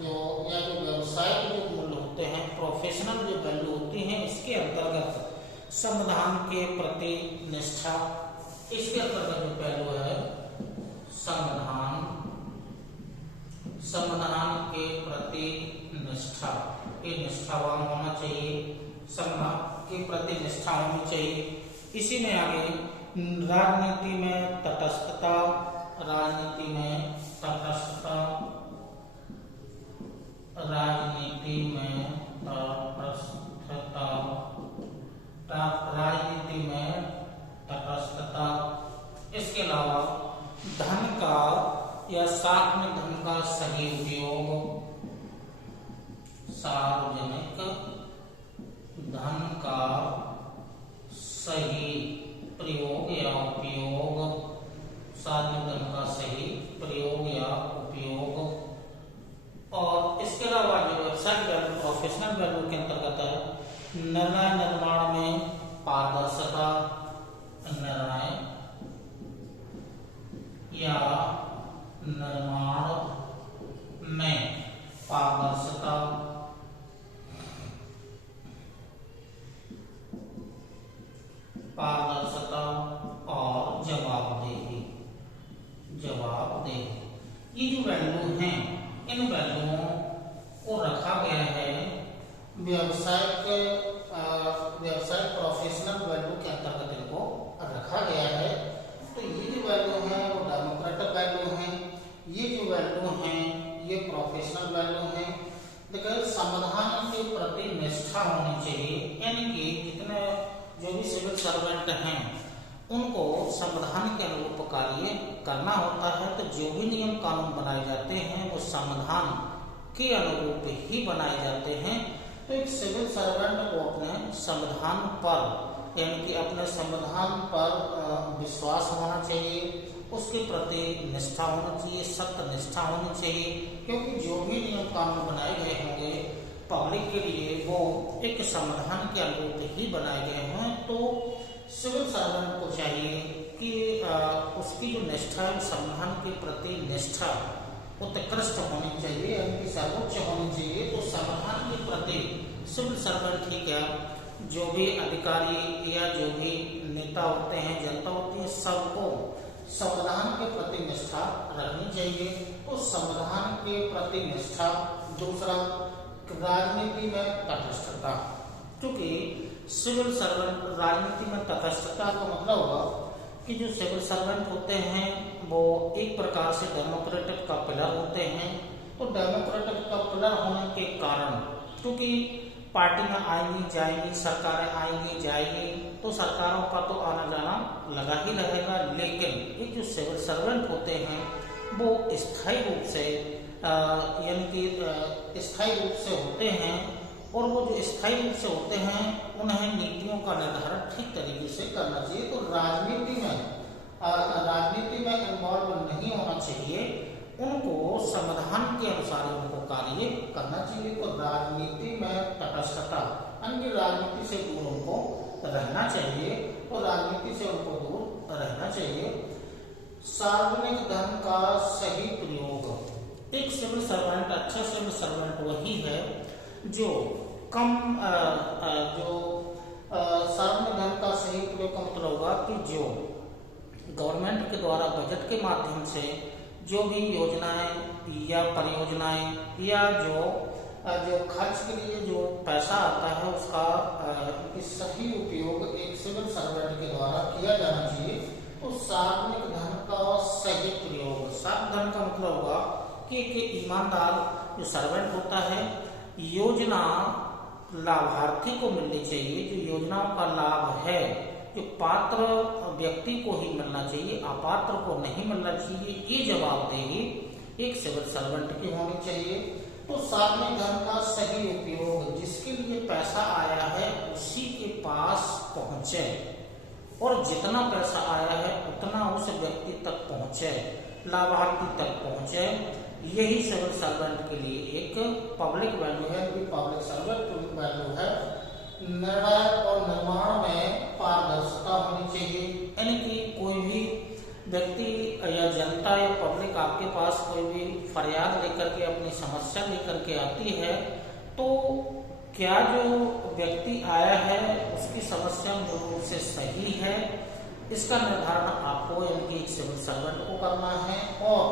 जो या जो व्यवसायिक जो मूल्य होते हैं, प्रोफेशनल जो वैल्यू होती हैं, इसके अंतर्गत संविधान के प्रति निष्ठा, इसके अंतर्गत जो पहलू है संविधान के प्रति निष्ठा, ये निष्ठावान होना चाहिए, संविधान के प्रति निष्ठा होनी चाहिए। इसी में आगे राजनीति में तटस्थता, राजनीति में तटस्थता, राजनीति में तटस्थता, राजनीति में तटस्थता। इसके अलावा धन का या सार्वजनिक धन का सही उपयोग, सार्वजनिक धन का सही प्रयोग या उपयोग, सार्वजनिक धन का सही प्रयोग या उपयोग। और इसके अलावा जो व्यवसायिक वैल्यू, प्रोफेशनल वैल्यू के अंतर्गत है निर्णय निर्माण में पारदर्शिता, निर्णय या निर्माण में पारदर्शिता, पारदर्शिता और जवाबदेही, ये जो वैल्यू हैं, इन वैल्यूओं को रखा गया है व्यवसायिक प्रोफेशनल वैल्यू के अंतर्गत इनको रखा गया है। तो ये जो वैल्यू है वो डेमोक्रेटिक वैल्यू है, ये जो वैल्यू हैं ये प्रोफेशनल वैल्यू है। देखिए, संविधान के प्रति निष्ठा होनी चाहिए, यानी कि जितने जो भी सिविल सर्वेंट हैं उनको संविधान के अनुरूप कार्य करना होता है। तो जो भी नियम कानून बनाए जाते हैं वो संविधान के अनुरूप ही बनाए जाते हैं। तो एक सिविल सर्वेंट को अपने संविधान पर, यानी कि अपने संविधान पर विश्वास होना चाहिए, उसके प्रति निष्ठा होना चाहिए, सत्य निष्ठा होनी चाहिए, क्योंकि जो भी नियम कानून बनाए गए होंगे पब्लिक के लिए वो एक संविधान के अनुरूप ही बनाए गए हैं। तो सिविल सर्वेंट को चाहिए कि उसकी जो निष्ठा है संविधान के प्रति निष्ठा उत्कृष्ट होनी चाहिए, यानी कि सर्वोच्च होनी चाहिए। तो संविधान के प्रति सिविल सर्वेंट ही क्या, जो भी अधिकारी या जो भी नेता होते हैं, जनता होती है, सबको संविधान के प्रति निष्ठा रखनी चाहिए। तो संविधान के प्रति निष्ठा। दूसरा, राजनीति में तटस्थता, क्योंकि सिविल सर्वेंट, राजनीति में तटस्थता का मतलब होगा कि जो सिविल सर्वेंट होते हैं वो एक प्रकार से डेमोक्रेटिक का पिलर होते हैं। तो डेमोक्रेटिक का पिलर होने के कारण, क्योंकि पार्टियां आएंगी जाएंगी, सरकारें आएंगी जाएंगी, तो सरकारों का तो आना जाना लगा ही रहेगा, लेकिन ये जो सिविल सर्वेंट होते हैं वो स्थायी रूप से यानी कि स्थायी रूप से होते हैं, और वो जो स्थायी रूप से होते हैं उन्हें नीतियों का निर्धारण ठीक तरीके से करना चाहिए। तो राजनीति में इन्वॉल्व नहीं होना चाहिए, उनको संविधान के अनुसार उनको कार्य करना चाहिए। तो राजनीति में तटस्थता, अन्य राजनीति से दूर उनको रहना चाहिए, और राजनीति से उनको दूर रहना चाहिए। सार्वजनिक धन का सही प्रयोग। एक सिविल सर्वेंट, अच्छा सिविल सर्वेंट वही है जो सार्वजनिक धन का सही प्रयोग का मतलब होगा कि जो गवर्नमेंट के द्वारा बजट के माध्यम से जो भी योजनाएं या परियोजनाएं या जो खर्च के लिए जो पैसा आता है उसका सही उपयोग एक सिविल सर्वेंट के द्वारा किया जाना चाहिए। तो सार्वजनिक धन का सही प्रयोग, सार्वजनिक धन का मतलब होगा कि एक ईमानदार जो सर्वेंट होता है, योजना लाभार्थी को मिलनी चाहिए, जो योजनाओं का लाभ है जो पात्र व्यक्ति को ही मिलना चाहिए, अपात्र को नहीं मिलना चाहिए, ये जवाबदेही एक सिविल सर्वेंट की होनी चाहिए। तो सार्वजनिक धन का सही उपयोग, जिसके लिए पैसा आया है उसी के पास पहुंचे, और जितना पैसा आया है उतना उस व्यक्ति तक पहुंचे, लाभार्थी तक पहुंचे, यही सिविल सर्वेंट के लिए एक पब्लिक वैल्यू है, पब्लिक सर्वेंट वैल्यू है। निर्णय और निर्माण में पारदर्शिता होनी चाहिए, यानी कि कोई भी व्यक्ति या जनता या पब्लिक आपके पास कोई भी फरियाद लेकर के, अपनी समस्या लेकर के आती है, तो क्या जो व्यक्ति आया है उसकी समस्या मूल रूप से सही है, इसका निर्धारण आपको यानी कि एक सिविल सर्वेंट को करना है। और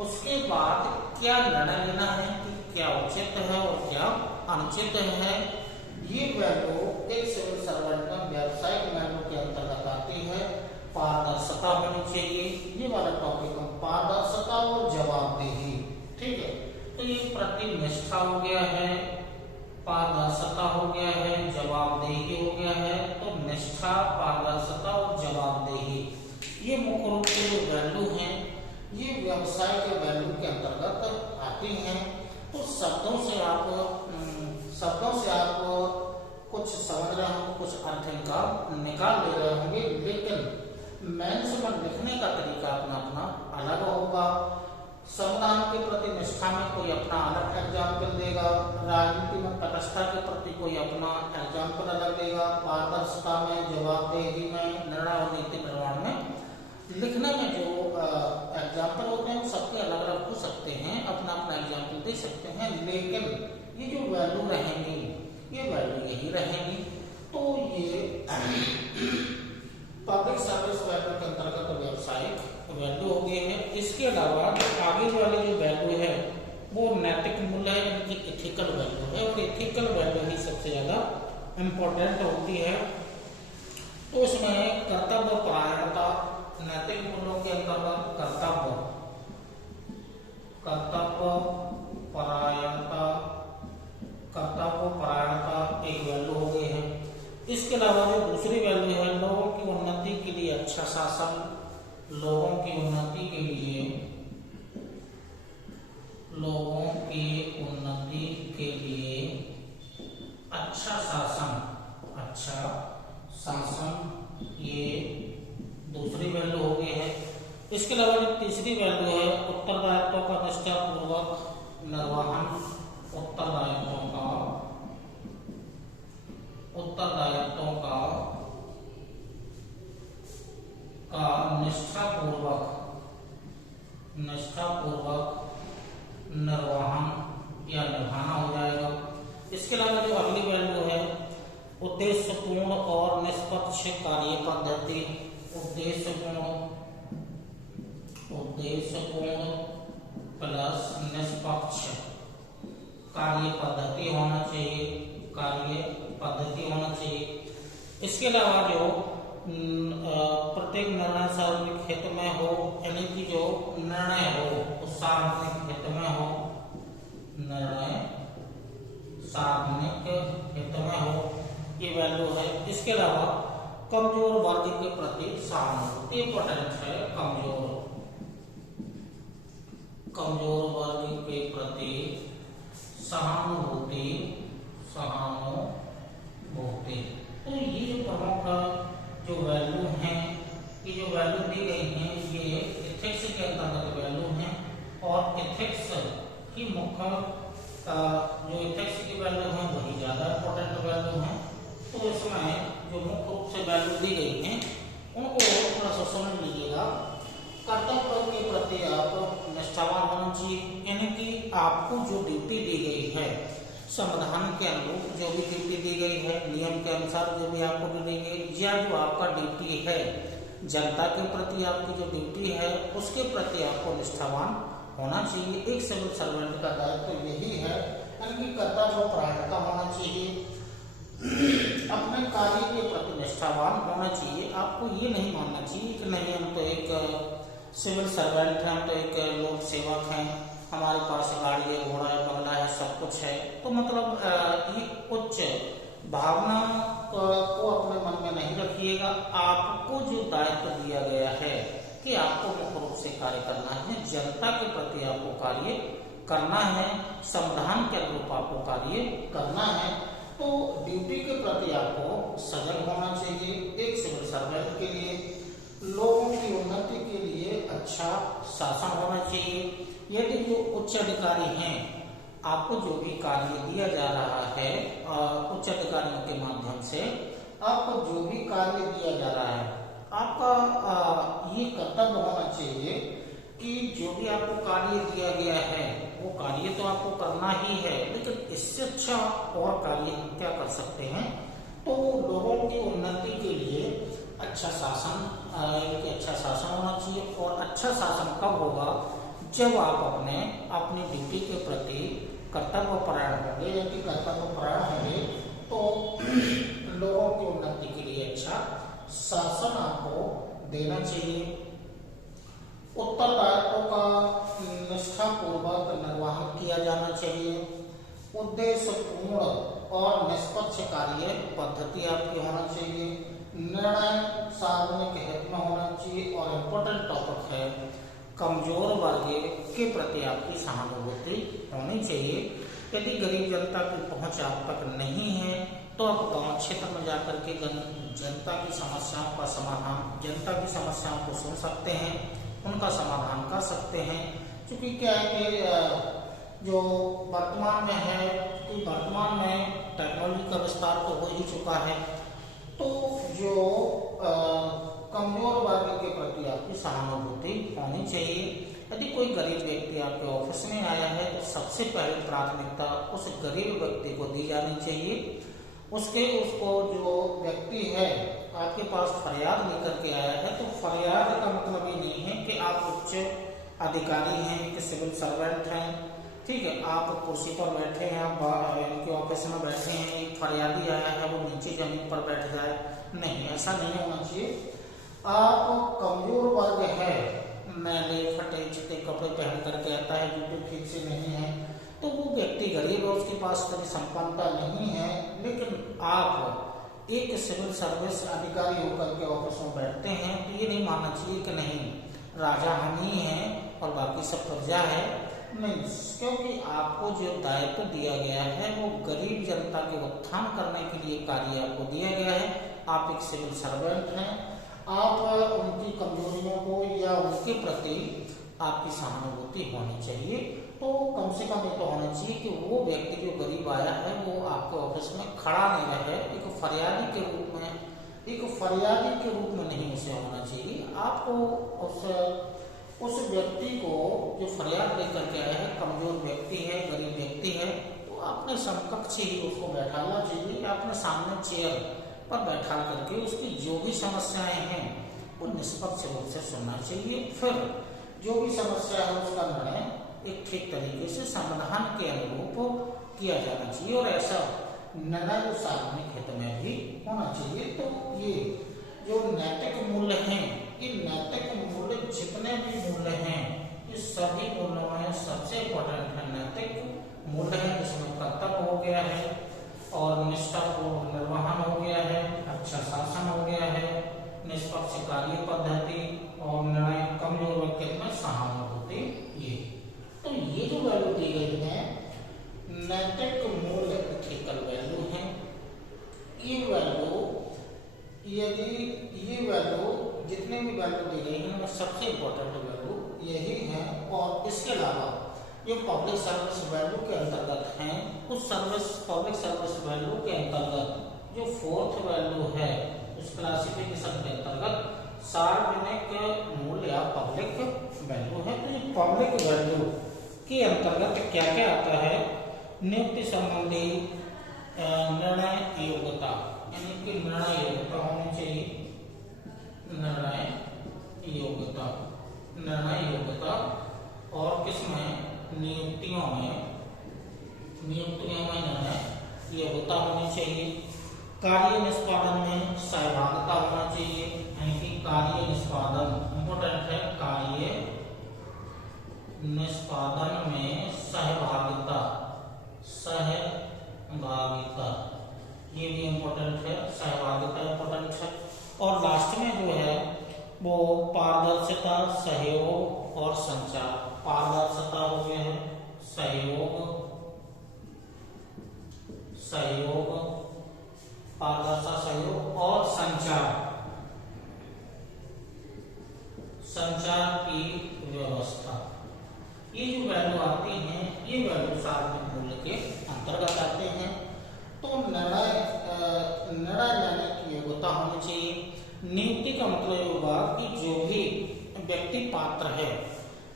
उसके बाद क्या निर्णय लेना है कि क्या उचित है और क्या अनुचित है, ये वैल्यू एक सिविल सर्वेंट का व्यावसायिक वैल्यू के अंतर्गत आती है। पारदर्शिता होनी चाहिए, ये वाला टॉपिक है, पारदर्शिता और जवाबदेही। ठीक है, तो ये प्रतिनिष्ठा हो गया है, पारदर्शिता हो गया है, जवाबदेही हो गया है। तो निष्ठा, पारदर्शिता और जवाबदेही ये मुख्य रूप से जो वैल्यू हैं ये व्यवसाय के वैल्यू के अंतर्गत आती हैं। तो शब्दों से आप कुछ समझ रहे होंगे, कुछ अर्थ इनका निकाल ले रहे होंगे, लेकिन मेंस में लिखने का तरीका अपना अपना अलग होगा। संविधान के प्रति निष्ठा में कोई अपना अलग एग्जाम्पल देगा, राजनीति में तटस्थता के प्रति कोई अपना एग्जाम्पल अलग देगा, पारदर्शिता में, जवाबदेही में, निर्णय और नीति निर्माण में लिखने में जो एग्जाम्पल होते हैं सबके अलग अलग हो सकते हैं, अपना अपना एग्जाम्पल दे सकते हैं, लेकिन ये जो वैल्यू रहेंगी ये वैल्यू यही रहेंगी। तो ये पब्लिक सर्विस वैल्यू के अंतर्गत व्यवसायिक वैल्यू हो गई है। इसके अलावा आगे वाली जो वैल्यू है वो नैतिक मूल्य है, यानी कि एथिकल वैल्यू है, और एथिकल वैल्यू ही सबसे ज्यादा इम्पोर्टेंट होती है। तो इसमें कर्तव्य परायणता, नैतिक मूल्यों के अंतर्गत कर्तव्य परायणता एक वैल्यू हो गई है। इसके अलावा जो दूसरी वैल्यू है, लोगों की उन्नति के लिए अच्छा शासन, लोगों की उन्नति के लिए अच्छा शासन ये दूसरी वैल्यू हो गई है। इसके अलावा जो तीसरी वैल्यू है, उत्तरदायित्वों का निष्ठापूर्वक निर्वहन, उत्तरदायित्वों का निष्ठापूर्वक निर्वहन या निभाना हो जाएगा। इसके अलावा जो अगली वैल्यू है, उद्देश्य उद्देश्यपूर्ण और निष्पक्ष कार्य पद्धति, उद्देश्यपूर्ण प्लस निष्पक्ष कार्य पद्धति होना चाहिए, कार्य पद्धति होना चाहिए। इसके अलावा जो प्रत्येक निर्णय सार्वजनिक हित में हो, यानी कि जो निर्णय हो वो सार्वजनिक हित में हो, निर्णय सार्वजनिक हित में हो, ये वैल्यू है। इसके अलावा कमजोर वर्ग के प्रति सहानुभूति इंपॉर्टेंट है। कमजोर वर्ग के प्रति सहानुभूति, तो ये जो प्रमुख जो वैल्यू हैं, ये जो वैल्यू दी गई हैं, ये एथिक्स के अंतर्गत वैल्यू हैं और एथिक्स की मुख्य जो एथिक्स की वैल्यू है वही ज्यादा इंपॉर्टेंट वैल्यू है। तो इसमें जो मुख्य रूप से वैल्यू दी गई हैं उनको थोड़ा सा समझ लीजिएगा। कर्तव्य के प्रति आप निष्ठावान होना चाहिए, यानी कि आपको जो ड्यूटी दी गई है संविधान के अनुरूप, जो भी ड्यूटी दी गई है नियम के अनुसार जो भी आपको दी गई, या जो आपका ड्यूटी है जनता के प्रति आपकी जो ड्यूटी है उसके प्रति आपको निष्ठावान होना चाहिए। एक सिविल सर्वेंट का दायित्व यही है, यानी कि कर्तव्य परायणता होना चाहिए, अपने कार्य के प्रति निष्ठावान होना चाहिए। आपको ये नहीं मानना चाहिए कि नहीं हम तो एक सिविल सर्वेंट हैं, हम तो एक लोक सेवक हैं, हमारे पास गाड़ी है, घोड़ा है, बंगला है, सब कुछ है, तो मतलब ये उच्च भावना को अपने मन में नहीं रखिएगा। आपको जो दायित्व दिया गया है कि आपको मुख्य रूप से कार्य करना है, जनता के प्रति आपको कार्य करना है, संविधान के अनुरूप आपको कार्य करना है, तो ड्यूटी के प्रति आपको सजग होना चाहिए। एक सिविल सर्वेंट के लिए लोगों की उन्नति के लिए अच्छा शासन होना चाहिए। यदि जो उच्च अधिकारी हैं, आपको जो भी कार्य दिया जा रहा है उच्च अधिकारियों के माध्यम से आपको जो भी कार्य दिया जा रहा है, आपका ये कर्तव्य होना चाहिए कि जो भी आपको कार्य दिया गया है वो कार्य तो आपको करना ही है, लेकिन इससे अच्छा और कार्य हम क्या कर सकते हैं, तो लोगों की उन्नति के लिए अच्छा शासन, अच्छा शासन होना चाहिए। और अच्छा शासन कब होगा, जब आप अपनी ड्यूटी के प्रति कर्तव्य परायण होंगे, यदि कर्तव्य परायण होंगे तो लोगों की उन्नति के लिए अच्छा शासन आपको देना चाहिए। उत्तरदायित्वों का निष्ठापूर्वक निर्वहन किया जाना चाहिए। उद्देश्यपूर्ण और निष्पक्ष कार्य पद्धति आपकी होना चाहिए। निर्णय सार्वजनिक हित में होना चाहिए। और इम्पोर्टेंट टॉपिक है कमजोर वर्ग के प्रति आपकी सहानुभूति होनी चाहिए। यदि गरीब जनता की पहुंच आप तक नहीं है तो आप गांव क्षेत्र में जाकर के जनता की समस्याओं का समाधान, जनता की समस्याओं को सुन सकते हैं, उनका समाधान कर सकते हैं। क्योंकि क्या है कि जो वर्तमान में है कि वर्तमान में टेक्नोलॉजी का विस्तार तो हो ही चुका है, तो जो कमजोर वर्ग के प्रति आपकी सहानुभूति होनी चाहिए। यदि कोई गरीब व्यक्ति आपके ऑफिस में आया है तो सबसे पहले प्राथमिकता उस गरीब व्यक्ति को दी जानी चाहिए। उसको जो व्यक्ति है आपके पास फरियाद लेकर के आया है, तो फरियाद का मतलब ये नहीं है कि आप उच्च अधिकारी हैं, कि सिविल सर्वेंट हैं, ठीक है, आप कुर्सी पर बैठे हैं, आप इनके ऑफिस में बैठे हैं, एक फरियादी आया है वो नीचे जमीन पर बैठ जाए, नहीं, ऐसा नहीं होना चाहिए। आप कमजोर वर्ग है, मैले फटे चिटे कपड़े पहन करके आता है, ड्यूटी ठीक से नहीं है, तो वो व्यक्ति गरीब है, उसके पास कभी संपन्नता नहीं है, लेकिन आप एक सिविल सर्विस अधिकारी होकर के ऑफिस में बैठते हैं, तो ये नहीं मानना चाहिए कि नहीं राजा हम ही हैं और बाकी सब प्रजा है, नहीं, क्योंकि आपको जो दायित्व दिया गया है वो गरीब जनता के उत्थान करने के लिए कार्य आपको दिया गया है। आप एक सिविल सर्वेंट हैं, आप उनकी कमजोरियों को या उनके प्रति आपकी सहानुभूति होनी चाहिए। तो कम से कम ये तो होना चाहिए कि वो व्यक्ति जो गरीब आया है वो आपके ऑफिस में खड़ा नहीं रहे, एक फरियादी के रूप में नहीं उसे होना चाहिए। आपको उस व्यक्ति को जो फरियाद लेकर के आया है, कमजोर व्यक्ति है, गरीब व्यक्ति है, तो आपने समकक्ष ही उसको बैठाना चाहिए, आपने सामने चेयर पर बैठा करके उसकी जो भी समस्याएं हैं वो निष्पक्ष रूप से सुनना चाहिए। फिर जो भी समस्या है उसका निर्णय एक ठीक तरीके से समाधान के अनुरूप किया जाना चाहिए और ऐसा निर्णय जो सार्वजनिक हित में भी होना चाहिए। तो ये जो नैतिक मूल्य हैं, ये नैतिक मूल्य जितने भी मूल्य हैं, ये सभी मूल्यों में सबसे इम्पोर्टेंट है नैतिक मूल्य है, जिसमें कर्तव्य हो गया है और निष्ठापूर्ण निर्वहन हो गया है, अच्छा शासन हो गया है, निष्पक्ष कार्य पद्धति और निर्णय कमजोर व्यक्ति में सहानुभूति। ये जो वैल्यू दी गई है नैतिक मूल्य एथिकल वैल्यू है। ये वैल्यू यदि ये वैल्यू जितने भी वैल्यू दी गई है उनमें सबसे इम्पोर्टेंट वैल्यू यही है। और इसके अलावा जो पब्लिक सर्विस वैल्यू के अंतर्गत हैं, उस पब्लिक सर्विस वैल्यू के अंतर्गत जो फोर्थ वैल्यू है उस क्लासिफिकेशन के अंतर्गत सार्वजनिक मूल्य या पब्लिक वैल्यू है। तो ये पब्लिक वैल्यू के अंतर्गत क्या क्या आता है? नियुक्ति संबंधी निर्णय योग्यता, यानी कि निर्णय योग्यता होनी चाहिए, निर्णय योग्यता और किसमें नियुक्तियों में निर्णय योग्यता होनी चाहिए। कार्य निष्पादन में सहभागिता होना चाहिए, यानी कि कार्य निष्पादन इम्पोर्टेंट है, कार्य निष्पादन में सहभागिता ये भी इम्पोर्टेंट है, सहभागिता इम्पोर्टेंट है। और लास्ट में जो है वो पारदर्शिता, सहयोग और संचार। पारदर्शिता हो गया है, पारदर्शिता, सहयोग और संचार की व्यवस्था। ये जो वैल्यू आती हैं ये वैल्यू सार्वजनिक मूल्य के अंतर्गत आते हैं। तो निर्णय लेने की योग्यता होनी चाहिए। नियुक्ति का मतलब ये होगा कि जो भी व्यक्ति पात्र है,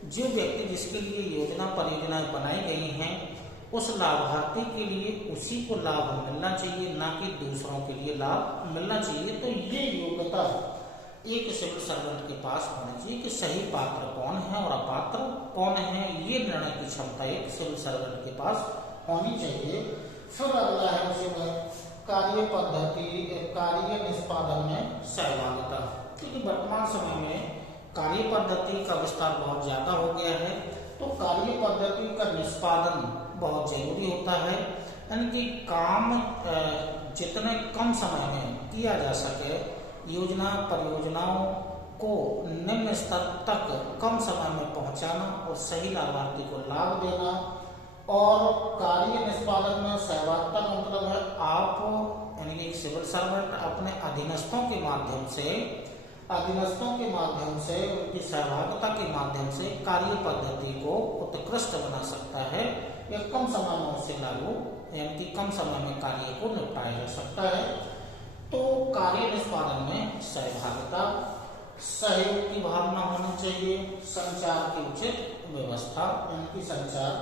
जो व्यक्ति जिसके लिए योजना परियोजनाएं बनाई गई हैं, उस लाभार्थी के लिए उसी को लाभ मिलना चाहिए, ना कि दूसरों के लिए लाभ मिलना चाहिए। तो ये योग्यता एक सिविल सर्वेंट के पास होनी चाहिए कि सही पात्र कौन है और अपात्र कौन है, ये निर्णय की क्षमता एक सिविल सर्वेंट के पास होनी चाहिए। फिर अगला है उसमें कार्य पद्धति, कार्य निष्पादन में सहभागिता। क्योंकि वर्तमान समय में कार्य पद्धति का विस्तार बहुत ज्यादा हो गया है, तो कार्य पद्धति का निष्पादन बहुत जरूरी होता है, यानी कि काम जितने कम समय में किया जा सके, योजना परियोजनाओं को निम्न स्तर तक कम समय में पहुंचाना और सही लाभार्थी को लाभ देना। और कार्य निष्पादन में सहभागिता का मतलब है आप यानी कि एक सिविल सर्वेंट अपने अधीनस्थों के माध्यम से उनकी सहभागिता के माध्यम से कार्य पद्धति को उत्कृष्ट बना सकता है या कम समय में उससे लागू यानी कि कम समय में कार्य को निपटाया जा सकता है। तो कार्य निष्पादन में सहभागिता, सहयोग की भावना होनी चाहिए, संचार की उचित व्यवस्था यानी कि संचार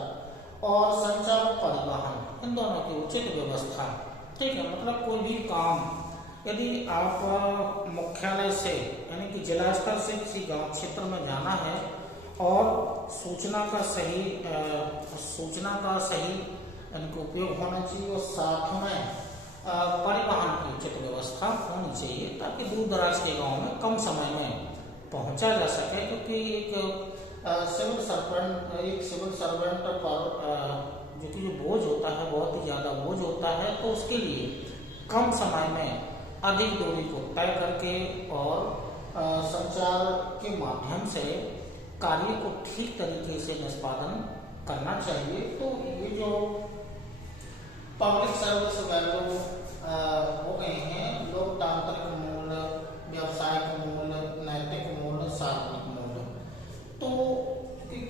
और संचार परिवहन, इन दोनों की उचित व्यवस्था। ठीक है, मतलब कोई भी काम यदि आप मुख्यालय से यानी कि जिला स्तर से किसी गांव क्षेत्र में जाना है और सूचना का सही इनको उपयोग होना चाहिए और साथ में परिवहन की उचित व्यवस्था होनी चाहिए ताकि दूर दराज के गांव में कम समय में पहुंचा जा सके। क्योंकि एक सिविल सर्वेंट पर जो बोझ होता है बहुत ही ज्यादा बोझ होता है, तो उसके लिए कम समय में अधिक दूरी को तय करके और संचार के माध्यम से कार्य को ठीक तरीके से निष्पादन करना चाहिए। तो ये जो पब्लिक सर्विस वैल्यू हो गए हैं, लोकतांत्रिक मूल्य, व्यावसायिक मूल्य, नैतिक मूल्य, सार्वजनिक मूल्य। तो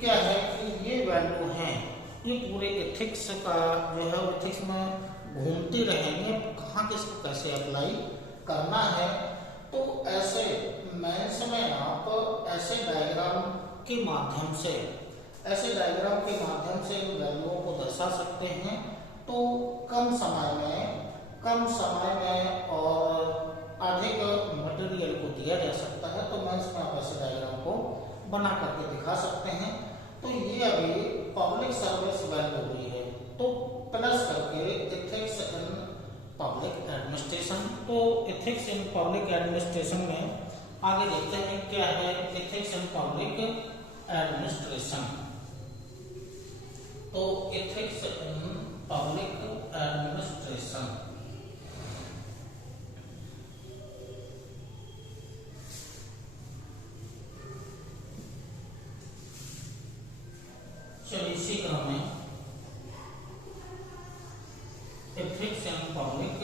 क्या है कि ये वैल्यू हैं, ये पूरे एथिक्स का जो है एथिक्स में घूमती रहेंगे, कहाँ किसको कैसे अप्लाई करना है। तो ऐसे मैथ्स में आप ऐसे डायग्राम के माध्यम से इन वैल्यूओं को दर्शा सकते हैं। तो कम कम समय में और अधिक मटेरियल को दिया जा सकता है। तो मैं इसमें आप ऐसे डायग्राम को बना करके दिखा सकते हैं। तो ये अभी पब्लिक सर्विस वैल्यू हुई है, तो प्लस करके एथिक्स इन पब्लिक एडमिनिस्ट्रेशन। तो एथिक्स इन पब्लिक एडमिनिस्ट्रेशन में आगे देखते हैं क्या है एथिक्स इन पब्लिक एडमिनिस्ट्रेशन। तो एथिक्स इन पब्लिक एडमिनिस्ट्रेशन चलिए इसी क्रम में एथिक्स इन पब्लिक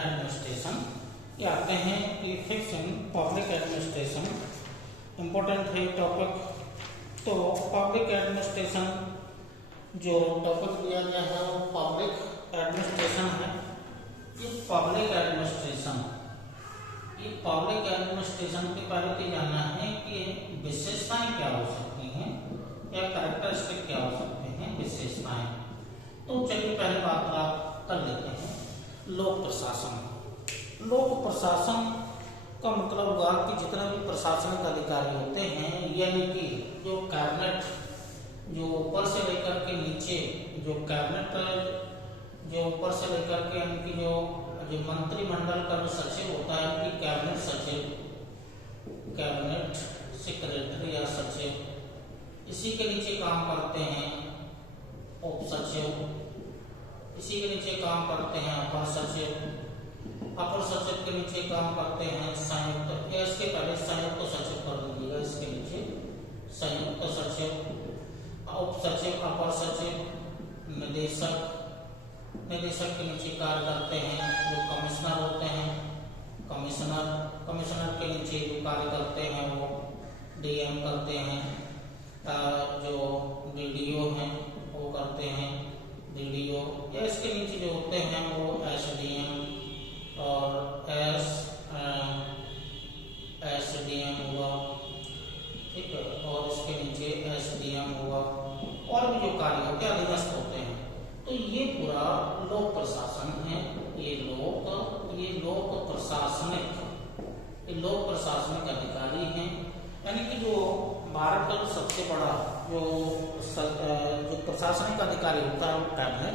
एडमिनिस्ट्रेशन ये आते हैं। Ethics in public administration important है टॉपिक। तो पब्लिक एडमिनिस्ट्रेशन जो टॉपिक दिया गया है वो पब्लिक एडमिनिस्ट्रेशन है। ये पब्लिक एडमिनिस्ट्रेशन के पहले तो जानना है कि विशेषताएं क्या हो सकती हैं या कैरेक्टरिस्टिक क्या हो सकते हैं विशेषताएं। तो चलिए पहले बात कर लेते हैं लोक प्रशासन। लोक प्रशासन का मतलब हुआ कि जितने भी प्रशासनिक अधिकारी होते हैं, यानी कि जो कैबिनेट जो ऊपर से लेकर के नीचे जो कैबिनेट जो ऊपर से लेकर के यानी कि जो मंत्रिमंडल का जो सचिव होता है उनकी कैबिनेट सचिव, कैबिनेट सेक्रेटरी या सचिव, इसी के नीचे काम करते हैं उप सचिव, इसी के नीचे काम करते हैं अपर सचिव, अपर सचिव के नीचे काम करते हैं संयुक्त, इसके पहले संयुक्त सचिव कर दीजिएगा, इसके नीचे संयुक्त सचिव, उप सचिव, अपर सचिव, निदेशक, निदेशक के नीचे कार्य करते हैं जो कमिश्नर होते हैं, कमिश्नर, कमिश्नर के नीचे जो कार्य करते हैं वो डीएम करते हैं, जो डीडीओ हैं वो करते हैं डीडीओ, या इसके नीचे जो होते हैं वो एसडीएम और एसडीएम हुआ, ठीक है, और इसके नीचे एसडीएम हुआ, और भी जो कार्य होते हैं अधीनस्थ होते हैं। तो ये पूरा लोक प्रशासन है। ये लोक प्रशासनिक अधिकारी हैं, यानी कि जो भारत का जो सबसे बड़ा जो प्रशासनिक अधिकारी होता है वो कैबिनेट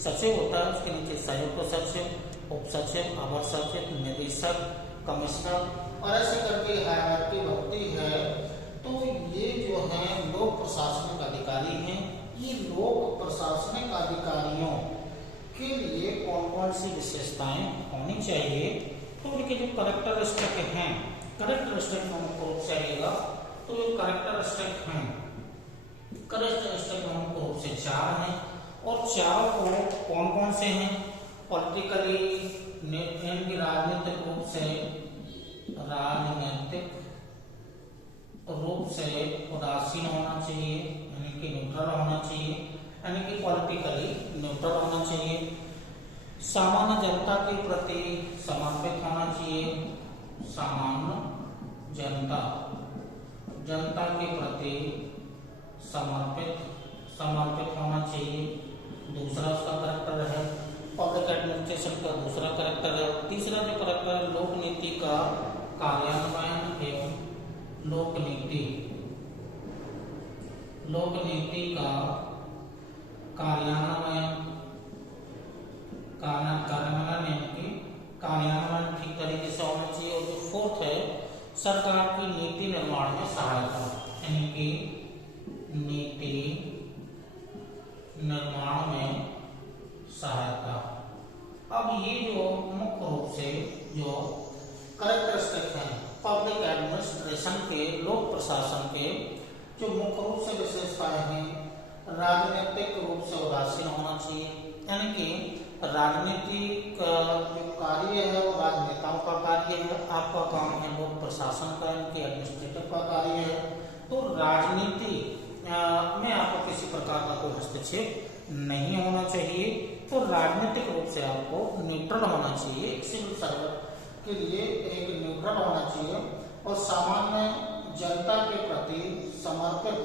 सचिव होता है, उसके नीचे संयुक्त सचिव, उप सचिव, अपर सचिव, निदेशक, कमिश्नर, और ऐसे करके हायरार्की होती है। तो ये जो है लोक प्रशासनिक अधिकारी हैं। ये लोक प्रशासनिक अधिकारियों के लिए कौन कौन सी विशेषताएं होनी चाहिए, तो उनके जो कैरेक्टरिस्टिक हैं, कैरेक्टरिस्टिक मुख्य रूप से आएगा। तो जो कैरेक्टरिस्टिक हैं, कैरेक्टरिस्टिक मुख्य रूप से 4 हैं, और चारों को कौन कौन से हैं, पॉलिटिकली राजनीतिक रूप से उदासीन होना चाहिए, यानी कि न्यूट्रल होना चाहिए, यानी कि पॉलिटिकली न्यूट्रल होना चाहिए, सामान्य जनता के प्रति समर्पित होना चाहिए, सामान्य जनता के प्रति समर्पित होना चाहिए। दूसरा उसका करैक्टर है पब्लिक एडमिनिस्ट्रेशन का, दूसरा करैक्टर है। तीसरा जो करैक्टर है लोक नीति का कार्यान्वयन एवं लोक नीति का कार्यान्वयन ठीक तरीके से होना चाहिए। और जो 4th है सरकार की नीति निर्माण में सहायता, यानी कि नीति निर्माण में सहायता। अब ये जो मुख्य रूप से जो कैरेक्टरिस्टिक हैं पब्लिक एडमिनिस्ट्रेशन के, लोक प्रशासन के, जो मुख्य रूप से विशेषताएं हैं, राजनीतिक रूप से उदासीन होना चाहिए, यानी कि राजनीतिक जो कार्य है वो राजनेताओं का कार्य है, आपका काम है लोक प्रशासन का, इनके एडमिनिस्ट्रेटिव का कार्य है। तो राजनीति में आपको किसी प्रकार का कोई हस्तक्षेप नहीं होना चाहिए। तो राजनीतिक रूप से आपको न्यूट्रल होना चाहिए, एक सिविल सर्वेंट के लिए एक न्यूट्रल होना चाहिए, और सामान्य जनता के प्रति समर्पित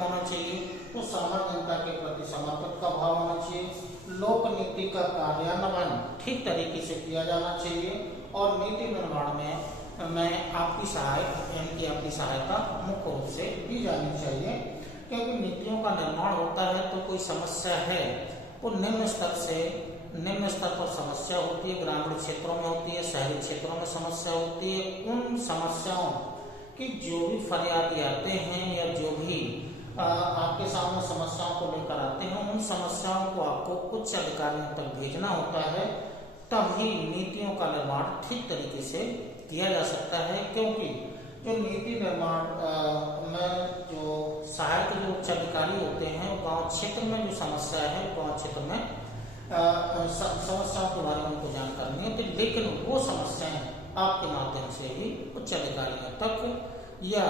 होना चाहिए, तो सामान्य जनता के प्रति समर्पित का भाव होना चाहिए, लोक नीति का कार्यान्वयन ठीक तरीके से किया जाना चाहिए और नीति निर्माण में आपकी सहायता मुख्य रूप से दी जानी चाहिए, क्योंकि नीतियों का निर्माण होता है तो कोई समस्या है वो निम्न स्तर पर समस्या होती है, ग्रामीण क्षेत्रों में होती है, शहरी क्षेत्रों में समस्या होती है। उन समस्याओं की जो भी फरियादी आते हैं या जो भी आपके सामने समस्याओं को लेकर आते हैं, उन समस्याओं को आपको उच्च अधिकारियों तक भेजना होता है, तभी नीतियों का निर्माण ठीक तरीके से किया जा सकता है। क्योंकि जो नीति निर्माण में जो सहायक जो उच्च अधिकारी होते हैं, गांव क्षेत्र में जो समस्या है, गांव क्षेत्र में समस्याओं के बारे में उनको जानकारी नहीं होती, लेकिन वो समस्याएं आपके माध्यम से ही उच्च अधिकारियों तक या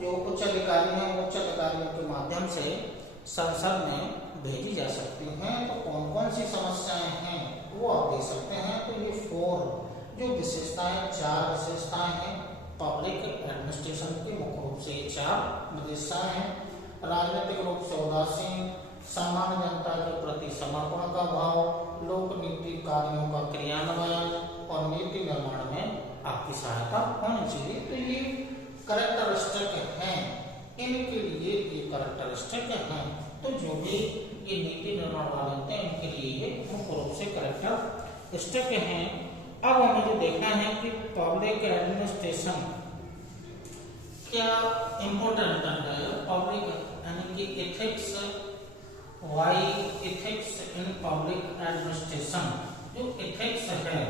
जो उच्च अधिकारी हैं उच्च अधिकारियों के माध्यम से संसद में भेजी जा सकती हैं। तो कौन कौन सी समस्याएं हैं वो आप देख सकते हैं। तो ये 4 जो विशेषताएं, 4 विशेषताएं हैं पब्लिक एडमिनिस्ट्रेशन की, मुख्य रूप से ये 4 विशेषताएं हैं। राजनीतिक रूप से उदासीन, सामान्य जनता के प्रति समर्पण का भाव, लोक नीति कार्यों का क्रियान्वयन और नीति निर्माण में आपकी सहायता होनी चाहिए। तो ये कैरेक्टरिस्टिक हैं, इनके लिए ये कैरेक्टरिस्टिक हैं। तो जो भी ये नीति निर्माण वाले होते हैं उनके लिए ये मुख्य रूप से कैरेक्टरिस्टिक हैं। अब हमें जो देखना है कि पब्लिक एडमिनिस्ट्रेशन क्या इम्पोर्टेंट है, पब्लिक यानी कि ethics, why ethics in public administration. जो एथिक्स है,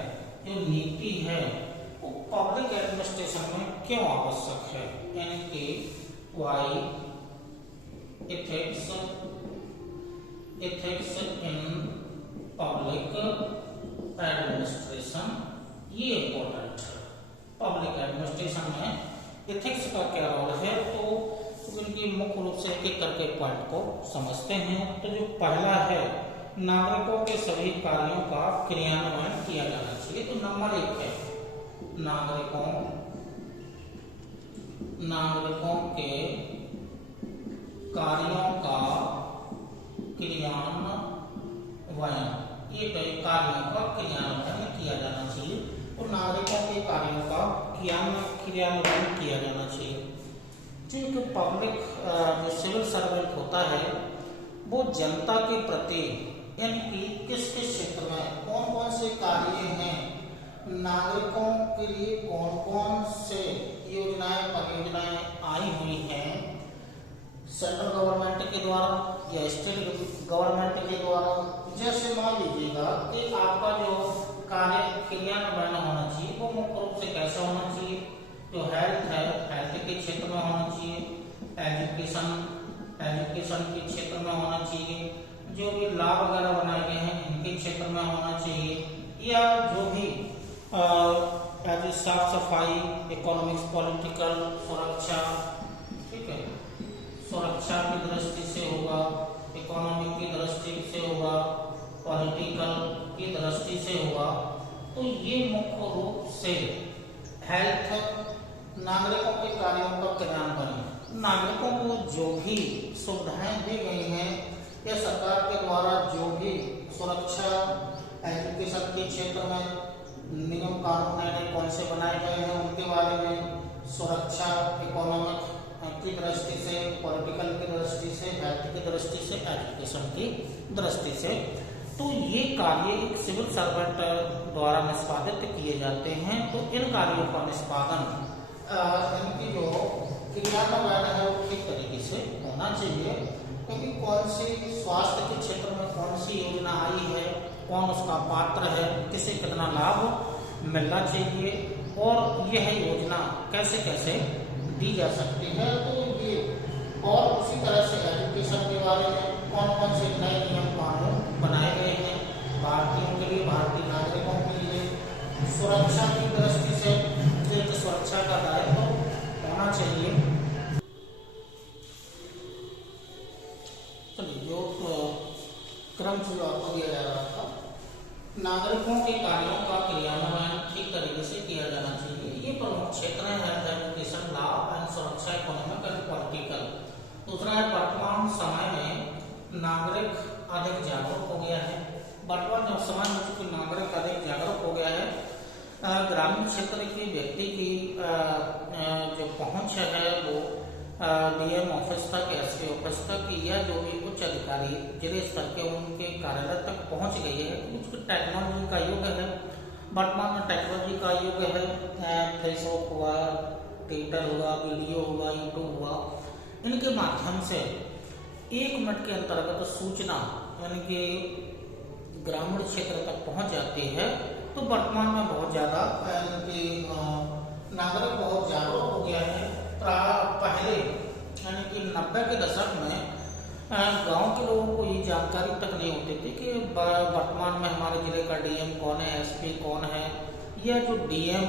जो नीति है, वो पब्लिक एडमिनिस्ट्रेशन में क्यों आवश्यक है, यानी कि why ethics in public administration, ये इम्पोर्टेंट है। पब्लिक एडमिनिस्ट्रेशन में एथिक्स का क्या रोल है, तो इनकी मुख्य रूप से एक करके पॉइंट को समझते हैं। तो जो पहला है, नागरिकों के सभी कार्यों का क्रियान्वयन किया जाना चाहिए। तो नंबर 1 है नागरिकों के कार्यों का क्रियान्वयन, ये कार्यों का क्रियान्वयन किया जाना चाहिए। तो नागरिकों के कार्यों का क्रियान्वयन किया जाना चाहिए। जो पब्लिक जो सिविल सर्वेंट होता है वो जनता के प्रति यानी कि किस किस क्षेत्र में कौन कौन से कार्य हैं, नागरिकों के लिए कौन कौन से योजनाएं परियोजनाएं आई हुई हैं, सेंट्रल गवर्नमेंट के द्वारा या स्टेट गवर्नमेंट के द्वारा। जैसे मान लीजिएगा कि आपका जो कार्य क्रियान्वयन होना चाहिए वो मुख्य रूप से कैसा होना चाहिए, जो हेल्थ है, हेल्थ के क्षेत्र में होना चाहिए, एजुकेशन के क्षेत्र में होना चाहिए, जो भी लॉ वगैरह बनाए गए हैं इनके क्षेत्र में होना चाहिए, या जो भी साफ सफाई, इकोनॉमिक्स, पॉलिटिकल, सुरक्षा, ठीक है, सुरक्षा की दृष्टि से होगा, इकोनॉमिक की दृष्टि से होगा, पॉलिटिकल की दृष्टि से होगा। तो ये मुख्य रूप से हेल्थ, नागरिकों के कार्यों का क्रियान्वयन, नागरिकों को जो भी सुविधाएं दी गई हैं या सरकार के द्वारा जो भी सुरक्षा, एजुकेशन के क्षेत्र में नियम कानून नए कौन से बनाए गए हैं उनके बारे में, सुरक्षा, इकोनॉमिक की दृष्टि से, पॉलिटिकल की दृष्टि से, हेल्थ की दृष्टि से, एजुकेशन की दृष्टि से। तो ये कार्य एक सिविल सर्वेंट द्वारा निष्पादित किए जाते हैं। तो इन कार्यों का निष्पादन, इनकी जो क्रियान्वयन है वो ठीक तरीके से होना चाहिए, क्योंकि कौन सी स्वास्थ्य के क्षेत्र में कौन सी योजना आई है, कौन उसका पात्र है, किसे कितना लाभ मिलना चाहिए और यह योजना कैसे कैसे दी जा सकती है। तो ये और उसी तरह से एजुकेशन के बारे में कौन कौन से नए नियम कानून बनाए गए हैं भारतीयों के लिए, भारतीय नागरिकों के लिए, सुरक्षा की दृष्टि से तो सुरक्षा का दायित्व होना चाहिए। चलिए, जो क्रम जो आपको दिया जा रहा था, नागरिकों के कार्यों का क्रियान्वयन ठीक तरीके से किया जाना चाहिए। ये प्रमुख क्षेत्र है, हेल्थ, एजुकेशन, लॉ एंड सुरक्षा, इकोनॉमिक एंड पॉलिटिकल। दूसरा है वर्तमान समय में नागरिक अधिक जागरूक हो गया है। वर्तमान जो समय में चूंकि नागरिक अधिक जागरूक हो गया है, ग्रामीण क्षेत्र के व्यक्ति की जो पहुंच है वो डीएम ऑफिस तक, एसपी ऑफिस तक या जो भी उच्च अधिकारी जिले स्तर के उनके कार्यालय तक पहुंच गई है। क्योंकि टेक्नोलॉजी का युग है, वर्तमान में टेक्नोलॉजी का युग है। फेसबुक हुआ, ट्विटर हुआ, वीडियो हुआ, यूट्यूब हुआ, इनके माध्यम से 1 मिनट के अंतर्गत सूचना यानी कि ग्रामीण क्षेत्र तक पहुंच जाती है। तो वर्तमान में बहुत ज़्यादा नागरिक बहुत जागरूक हो गया है। पहले यानी कि 90 के दशक में गांव के लोगों को ये जानकारी तक नहीं होती थी कि वर्तमान में हमारे जिले का डीएम कौन है, एसपी कौन है, या जो डीएम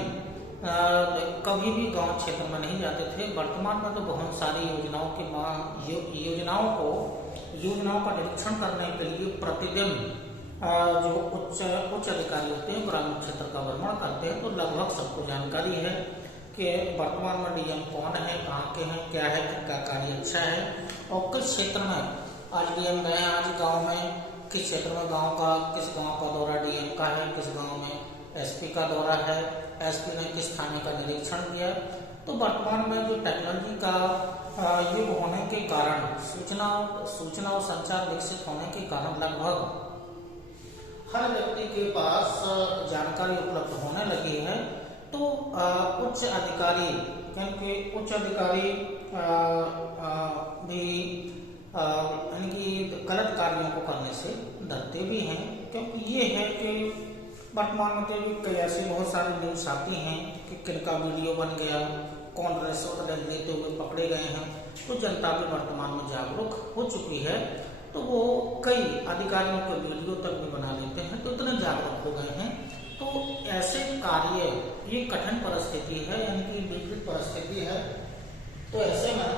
कभी भी गांव क्षेत्र में नहीं जाते थे। वर्तमान में तो बहुत सारी योजनाओं का निरीक्षण करने के लिए प्रतिदिन जो उच्च अधिकारी होते हैं ग्रामीण क्षेत्र का भ्रमण करते हैं। तो लगभग सबको जानकारी है कि वर्तमान में डीएम कौन है, कहाँ के हैं, क्या है, किनका कार्य अच्छा है और किस क्षेत्र में आज डीएम गए, आज गांव में किस क्षेत्र में किस गांव का दौरा डीएम का है, किस गांव में एसपी का दौरा है, एसपी ने किस थाने का निरीक्षण किया। तो वर्तमान में जो टेक्नोलॉजी का युग होने के कारण सूचना और संचार विकसित होने के कारण लगभग हर व्यक्ति के पास जानकारी उपलब्ध होने लगी है। तो उच्च अधिकारी क्योंकि उच्च अधिकारी भी यानी कि गलत कार्यों को करने से डरते भी हैं। क्योंकि ये है कि वर्तमान में तो कई ऐसी बहुत सारी न्यूज़ आती हैं कि किनका वीडियो बन गया, कौन रिश्वत लेते हुए पकड़े गए हैं। तो जनता भी वर्तमान में जागरूक हो चुकी है। तो वो कई अधिकारियों के वीडियो तक भी बना लेते हैं, तो इतने जागरूक हो गए हैं। तो ऐसे कार्य ये कठिन परिस्थिति है, यानी कि विपरीत परिस्थिति है। तो ऐसे में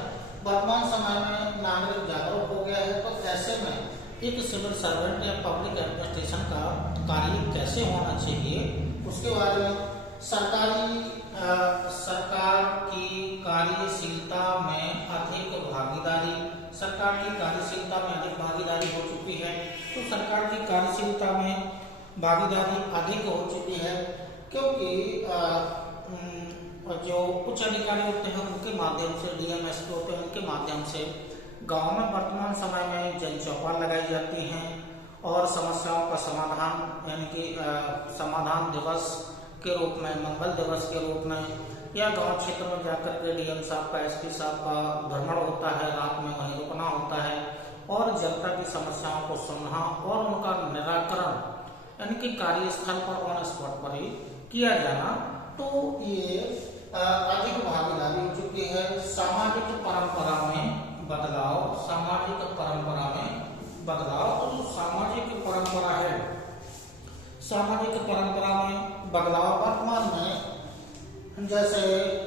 वर्तमान समय में नागरिक जागरूक हो गया है। तो ऐसे में एक सिविल सर्वेंट या पब्लिक एडमिनिस्ट्रेशन का कार्य कैसे होना चाहिए उसके बारे में सरकार की कार्यशीलता में अधिक भागीदारी हो चुकी है। तो सरकार की कार्यशीलता में भागीदारी अधिक हो चुकी है, क्योंकि जो उच्च अधिकारी होते हैं उनके माध्यम से, डीएम एसपी होते हैं उनके माध्यम से गांव में वर्तमान समय में जन चौपाल लगाई जाती हैं और समस्याओं का समाधान यानी कि समाधान दिवस के रूप में, मंगल दिवस के रूप में या गांव क्षेत्र में जाकर के डीएम साहब का, एसपी साहब का भ्रमण होता है, रात में वहीं रुकना होता है और जनता की समस्याओं को सुनना और उनका निराकरण यानी कि कार्यस्थल पर ऑन स्पॉट पर ही किया जाना। तो ये अधिक भागीदारी हो चुकी है। सामाजिक परंपरा में बदलाव, तो जो सामाजिक परंपरा में बदलाव वर्तमान में, जैसे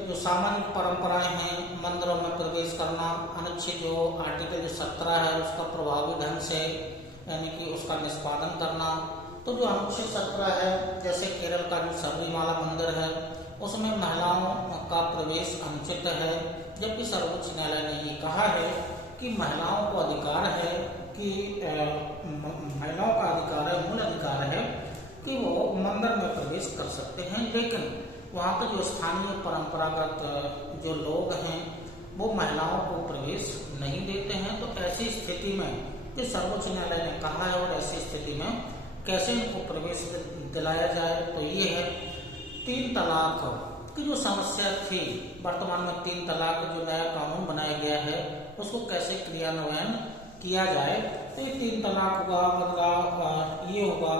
जो सामाजिक परंपराएं हैं, मंदिरों में प्रवेश करना, अनुच्छेद जो आर्टिकल 17 है उसका प्रभावी ढंग से यानी कि उसका निष्पादन करना। तो जो अनुच्छेद 17 है, जैसे केरल का जो सबरीमाला मंदिर है उसमें महिलाओं का प्रवेश अनुचित है, जबकि सर्वोच्च न्यायालय ने ये कहा है कि महिलाओं को अधिकार है कि महिलाओं का अधिकार है, मूल अधिकार है कि वो मंदिर में प्रवेश कर सकते हैं। लेकिन वहाँ के जो स्थानीय परंपरागत जो लोग हैं वो महिलाओं को प्रवेश नहीं देते हैं। तो ऐसी स्थिति में कि सर्वोच्च न्यायालय ने कहा है और ऐसी स्थिति में कैसे इनको प्रवेश दिलाया जाए, तो ये है 3 तलाक की जो समस्या थी। वर्तमान में 3 तलाक जो नया कानून बनाया गया है उसको कैसे क्रियान्वयन किया जाए। तो ये 3 तलाक होगा, मतलब ये होगा।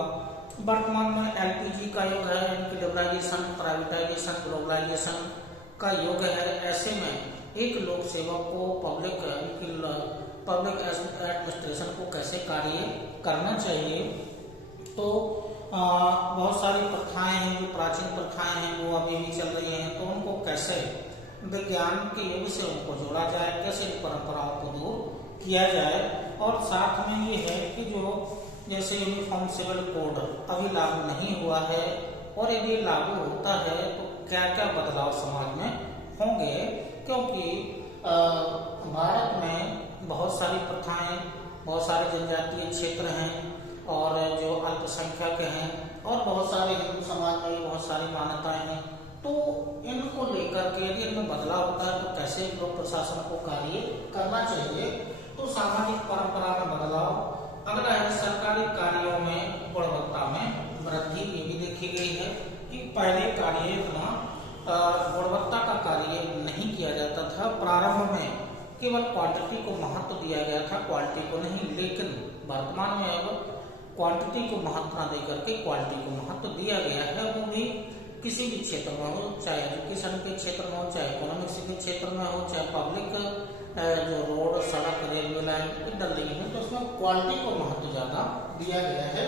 वर्तमान में एलपीजी का युग है, इनकी लिबरलाइजेशन, प्राइवेटाइजेशन, ग्लोबलाइजेशन का युग है। ऐसे में एक लोक सेवक को पब्लिक एडमिनिस्ट्रेशन को कैसे कार्य करना चाहिए। तो बहुत सारी प्रथाएं हैं, जो प्राचीन प्रथाएं हैं वो अभी भी चल रही हैं। तो उनको कैसे विज्ञान के युग से उनको जोड़ा जाए, कैसे इन परंपराओं को दूर किया जाए। और साथ में ये है कि जो जैसे यूनिफॉर्म सिविल कोड अभी लागू नहीं हुआ है, और यदि लागू होता है तो क्या क्या बदलाव समाज में होंगे। क्योंकि भारत में बहुत सारी प्रथाएं बहुत सारे जनजातीय क्षेत्र हैं और जो अल्पसंख्यक हैं और बहुत सारे हिंदू समाज में भी बहुत सारी मान्यताएं हैं। तो इनको लेकर के यदि इनमें बदलाव होता है तो कैसे लोक प्रशासन को कार्य करना चाहिए। तो सामाजिक परंपरा में बदलाव। अगला है सरकारी कार्यों में गुणवत्ता में वृद्धि। ये भी देखी गई है कि पहले कार्य इतना गुणवत्ता का कार्य नहीं किया जाता था। प्रारंभ में केवल क्वांटिटी को महत्व दिया गया था, क्वालिटी को नहीं। लेकिन वर्तमान में अब क्वांटिटी को महत्व न देकर के क्वालिटी को महत्व दिया गया है। वो भी किसी भी क्षेत्र में हो, चाहे एजुकेशन के क्षेत्र में हो, चाहे इकोनॉमिक्स के क्षेत्र में हो, चाहे पब्लिक जो रोड, सड़क, रेलवे लाइन डल रही है तो उसमें क्वालिटी को महत्व ज्यादा दिया गया है।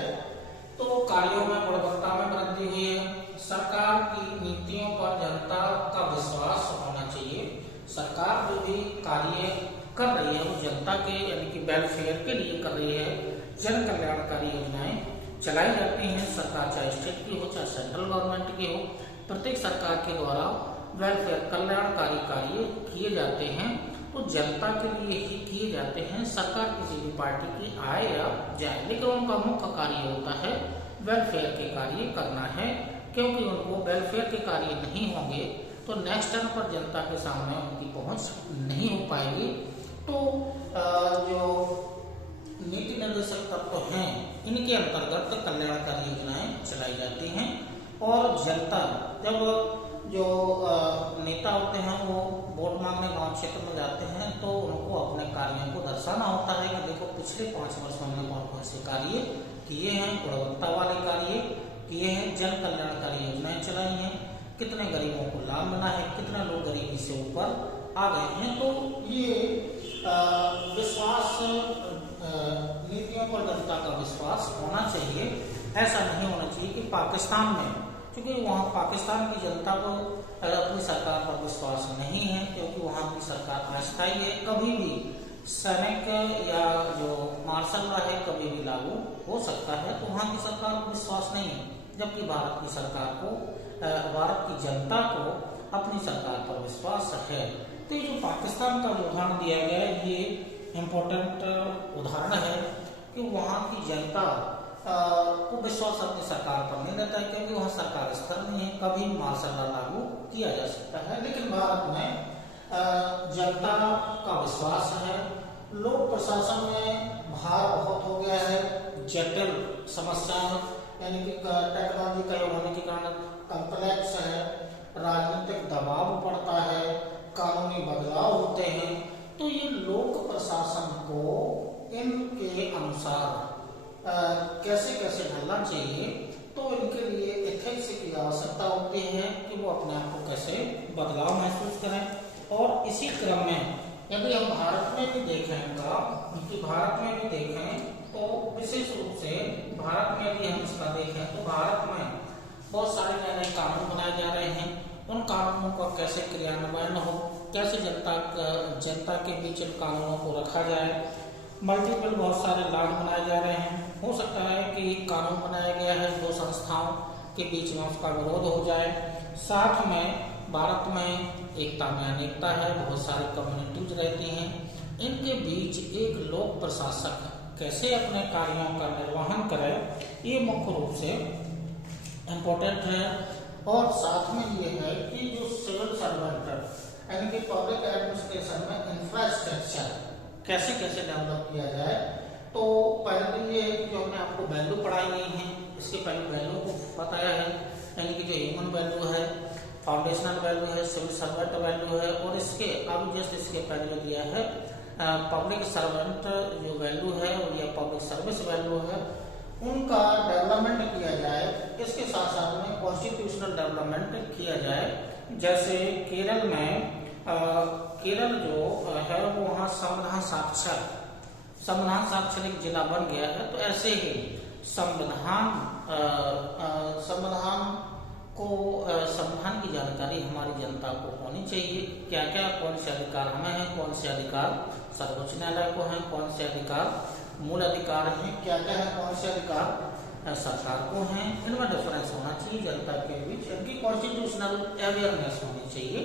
तो कार्यों में गुणवत्ता में वृद्धि हुई है। सरकार की नीतियों पर जनता का विश्वास होना चाहिए। सरकार जो भी कार्य कर रही है वो जनता के यानी कि वेलफेयर के लिए कर रही है। जन कल्याणकारी योजनाएं चलाई जाती हैं। सरकार चाहे स्टेट की हो चाहे सेंट्रल गवर्नमेंट की हो, प्रत्येक सरकार के द्वारा वेलफेयर कल्याणकारी कार्य किए जाते हैं तो जनता के लिए ही किए जाते हैं। सरकार किसी भी पार्टी की आए या जाए, लेकिन उनका मुख्य कार्य होता है वेलफेयर के कार्य करना है। क्योंकि उनको वेलफेयर के कार्य नहीं होंगे तो नेक्स्ट टर्म पर जनता के सामने उनकी पहुंच नहीं हो पाएगी। तो जो नीति निर्देशक तत्व हैं इनके अंतर्गत कल्याणकारी योजनाएं चलाई जाती हैं। और जनता जब जो नेता होते हैं वो वोट मांगने गांव क्षेत्र में जाते हैं तो उनको अपने कार्यों को दर्शाना होता है कि देखो पिछले 5 वर्षों में कौन कौन से कार्य किए हैं, गुणवत्ता वाले कार्य किए हैं, जन कल्याणकारी योजनाएं चलाई हैं, कितने गरीबों को लाभ मिला है, कितने लोग गरीबी से ऊपर आ गए हैं। तो ये विश्वास, नीतियों पर जनता का विश्वास होना चाहिए। ऐसा नहीं होना चाहिए कि पाकिस्तान में, क्योंकि वहाँ पाकिस्तान की जनता को अपनी सरकार पर विश्वास नहीं है क्योंकि वहाँ की सरकार अस्थायी है। कभी भी सैनिक या जो मार्शल लॉ है कभी भी लागू हो सकता है, तो वहाँ की सरकार को विश्वास नहीं है। जबकि भारत की सरकार को, भारत की जनता को अपनी सरकार पर विश्वास है। तो ये जो पाकिस्तान का उदाहरण दिया गया है ये इम्पोर्टेंट उदाहरण है कि वहाँ की जनता को विश्वास अपनी सरकार पर नहीं रहता है क्योंकि वहाँ सरकार स्थिर नहीं है, कभी मार्शल लॉ लागू किया जा सकता है। लेकिन भारत में जनता का विश्वास है। लोक प्रशासन में भार बहुत हो गया है, जटिल समस्या यानी कि टेक्नोलॉजी का योग होने के कारण कॉम्प्लेक्स है, राजनीतिक दबाव पड़ता है, कानूनी बदलाव होते हैं। तो ये लोक प्रशासन को इनके अनुसार कैसे कैसे ढलना चाहिए, तो इनके लिए एथिक्स की आवश्यकता होती है कि वो अपने आप को कैसे बदलाव महसूस करें। और इसी क्रम में यदि हम भारत में भी देखें भारत में भी देखें तो विशेष रूप से भारत में भी हम इसका देखें तो भारत में बहुत सारे नए नए कानून बनाए जा रहे हैं। उन कानूनों का कैसे क्रियान्वयन हो, कैसे जनता के बीच इन कानूनों को रखा जाए। मल्टीपल बहुत सारे लॉ बनाए जा रहे हैं। हो सकता है कि कानून बनाया गया है, दो संस्थाओं के बीच में उसका विरोध हो जाए। साथ में भारत में एकता में अनेकता है, बहुत सारी कम्युनिटीज रहती हैं, इनके बीच एक लोक प्रशासक कैसे अपने कार्यों का निर्वहन करे ये मुख्य रूप से इम्पोर्टेंट है। और साथ में ये है कि जो सिविल सर्वेंट यानी कि पब्लिक एडमिनिस्ट्रेशन में इंफ्रास्ट्रक्चर कैसे कैसे डेवलप किया जाए। तो पहले तो ये है कि जो हमने आपको वैल्यू पढ़ाई गई है, इसके पहले वैल्यू को बताया है, यानी कि जो ह्यूमन वैल्यू है, फाउंडेशनल वैल्यू है, सिविल सर्वेंट वैल्यू है, और इसके अब जस्ट इसके पहले दिया है पब्लिक सर्वेंट जो वैल्यू है और या पब्लिक सर्विस वैल्यू है, उनका डेवलपमेंट किया जाए। इसके साथ साथ में कॉन्स्टिट्यूशनल डेवलपमेंट किया जाए। जैसे केरल में केरल जो है वो वहाँ संविधान साक्षर एक जिला बन गया है। तो ऐसे ही संविधान की जानकारी हमारी जनता को होनी चाहिए। क्या क्या कौन से अधिकार हमें हैं, कौन से अधिकार सर्वोच्च न्यायालय को हैं, कौन से अधिकार मूल अधिकार हैं, क्या क्या है कौन से अधिकार सरकार को हैं। इनमें डिफरेंस होना चाहिए जनता के बीच, इनकी कॉन्स्टिट्यूशनल अवेयरनेस होनी चाहिए।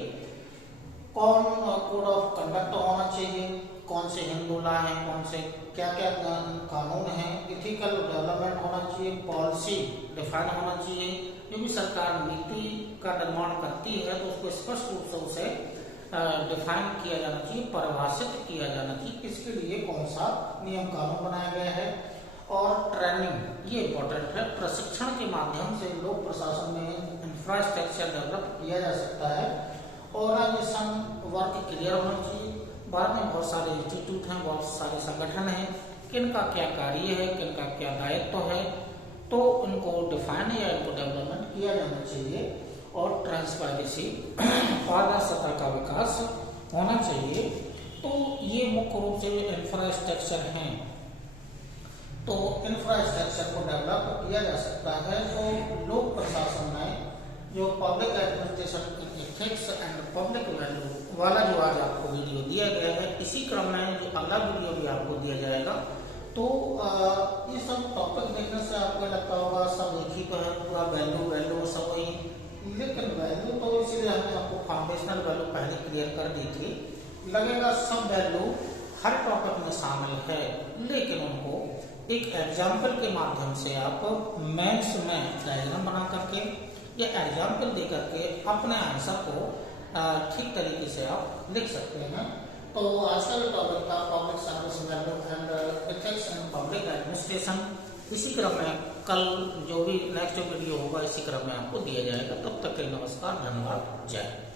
कौन कोड ऑफ कंडक्ट होना चाहिए, कौन से हिंदू लॉ हैं, कौन से क्या क्या कानून हैं, इथिकल डेवलपमेंट होना चाहिए, पॉलिसी डिफाइन होना चाहिए। जो भी सरकार नीति का निर्माण करती है तो उसको स्पष्ट रूप से उसे डिफाइन किया जाना चाहिए, परिभाषित किया जाना चाहिए, किसके लिए कौन सा नियम कानून बनाया गया है। और ट्रेनिंग ये इम्पोर्टेंट है, प्रशिक्षण के माध्यम से लोक प्रशासन में इंफ्रास्ट्रक्चर डेवलप किया जा सकता है। ऑर्गेनाइजेशन वर्क क्लियर होना चाहिए। बाद में बहुत सारे इंस्टीट्यूट हैं, बहुत सारे संगठन हैं, किनका क्या कार्य है, किनका क्या दायित्व है, तो उनको डिफाइन या इनको डेवलपमेंट किया जाना चाहिए। और ट्रांसपेरेंसी पारदर्शिता का विकास होना चाहिए। तो ये मुख्य रूप से इंफ्रास्ट्रक्चर हैं। तो इंफ्रास्ट्रक्चर को डेवलप किया जा सकता है। तो लोक प्रशासन में जो public administration ethics and public value वाला जो आज आपको वीडियो दिया गया है, इसी क्रम में जो अगला वीडियो भी आपको दिया जाएगा। तो ये सब टॉपिक देखने से आपको लगता होगा सब एक ही पर पूरा वैल्यू सब वही, लेकिन वैल्यू तो इसीलिए हमने आपको फाउंडेशनल वैल्यू पहले क्लियर कर दी थी। लगेगा सब वैल्यू हर टॉपिक में शामिल है, लेकिन उनको एक एग्जाम्पल के माध्यम से आप मैथ्स में डायग्राम बना करके या एग्जाम्पल दे करके अपने आंसर को ठीक तरीके से आप लिख सकते हैं। तो आज का जो टॉपिक था public service value and ethics and public administration, इसी क्रम में कल जो भी नेक्स्ट वीडियो होगा इसी क्रम में आपको दिया जाएगा। तब तक के नमस्कार, धन्यवाद, जय।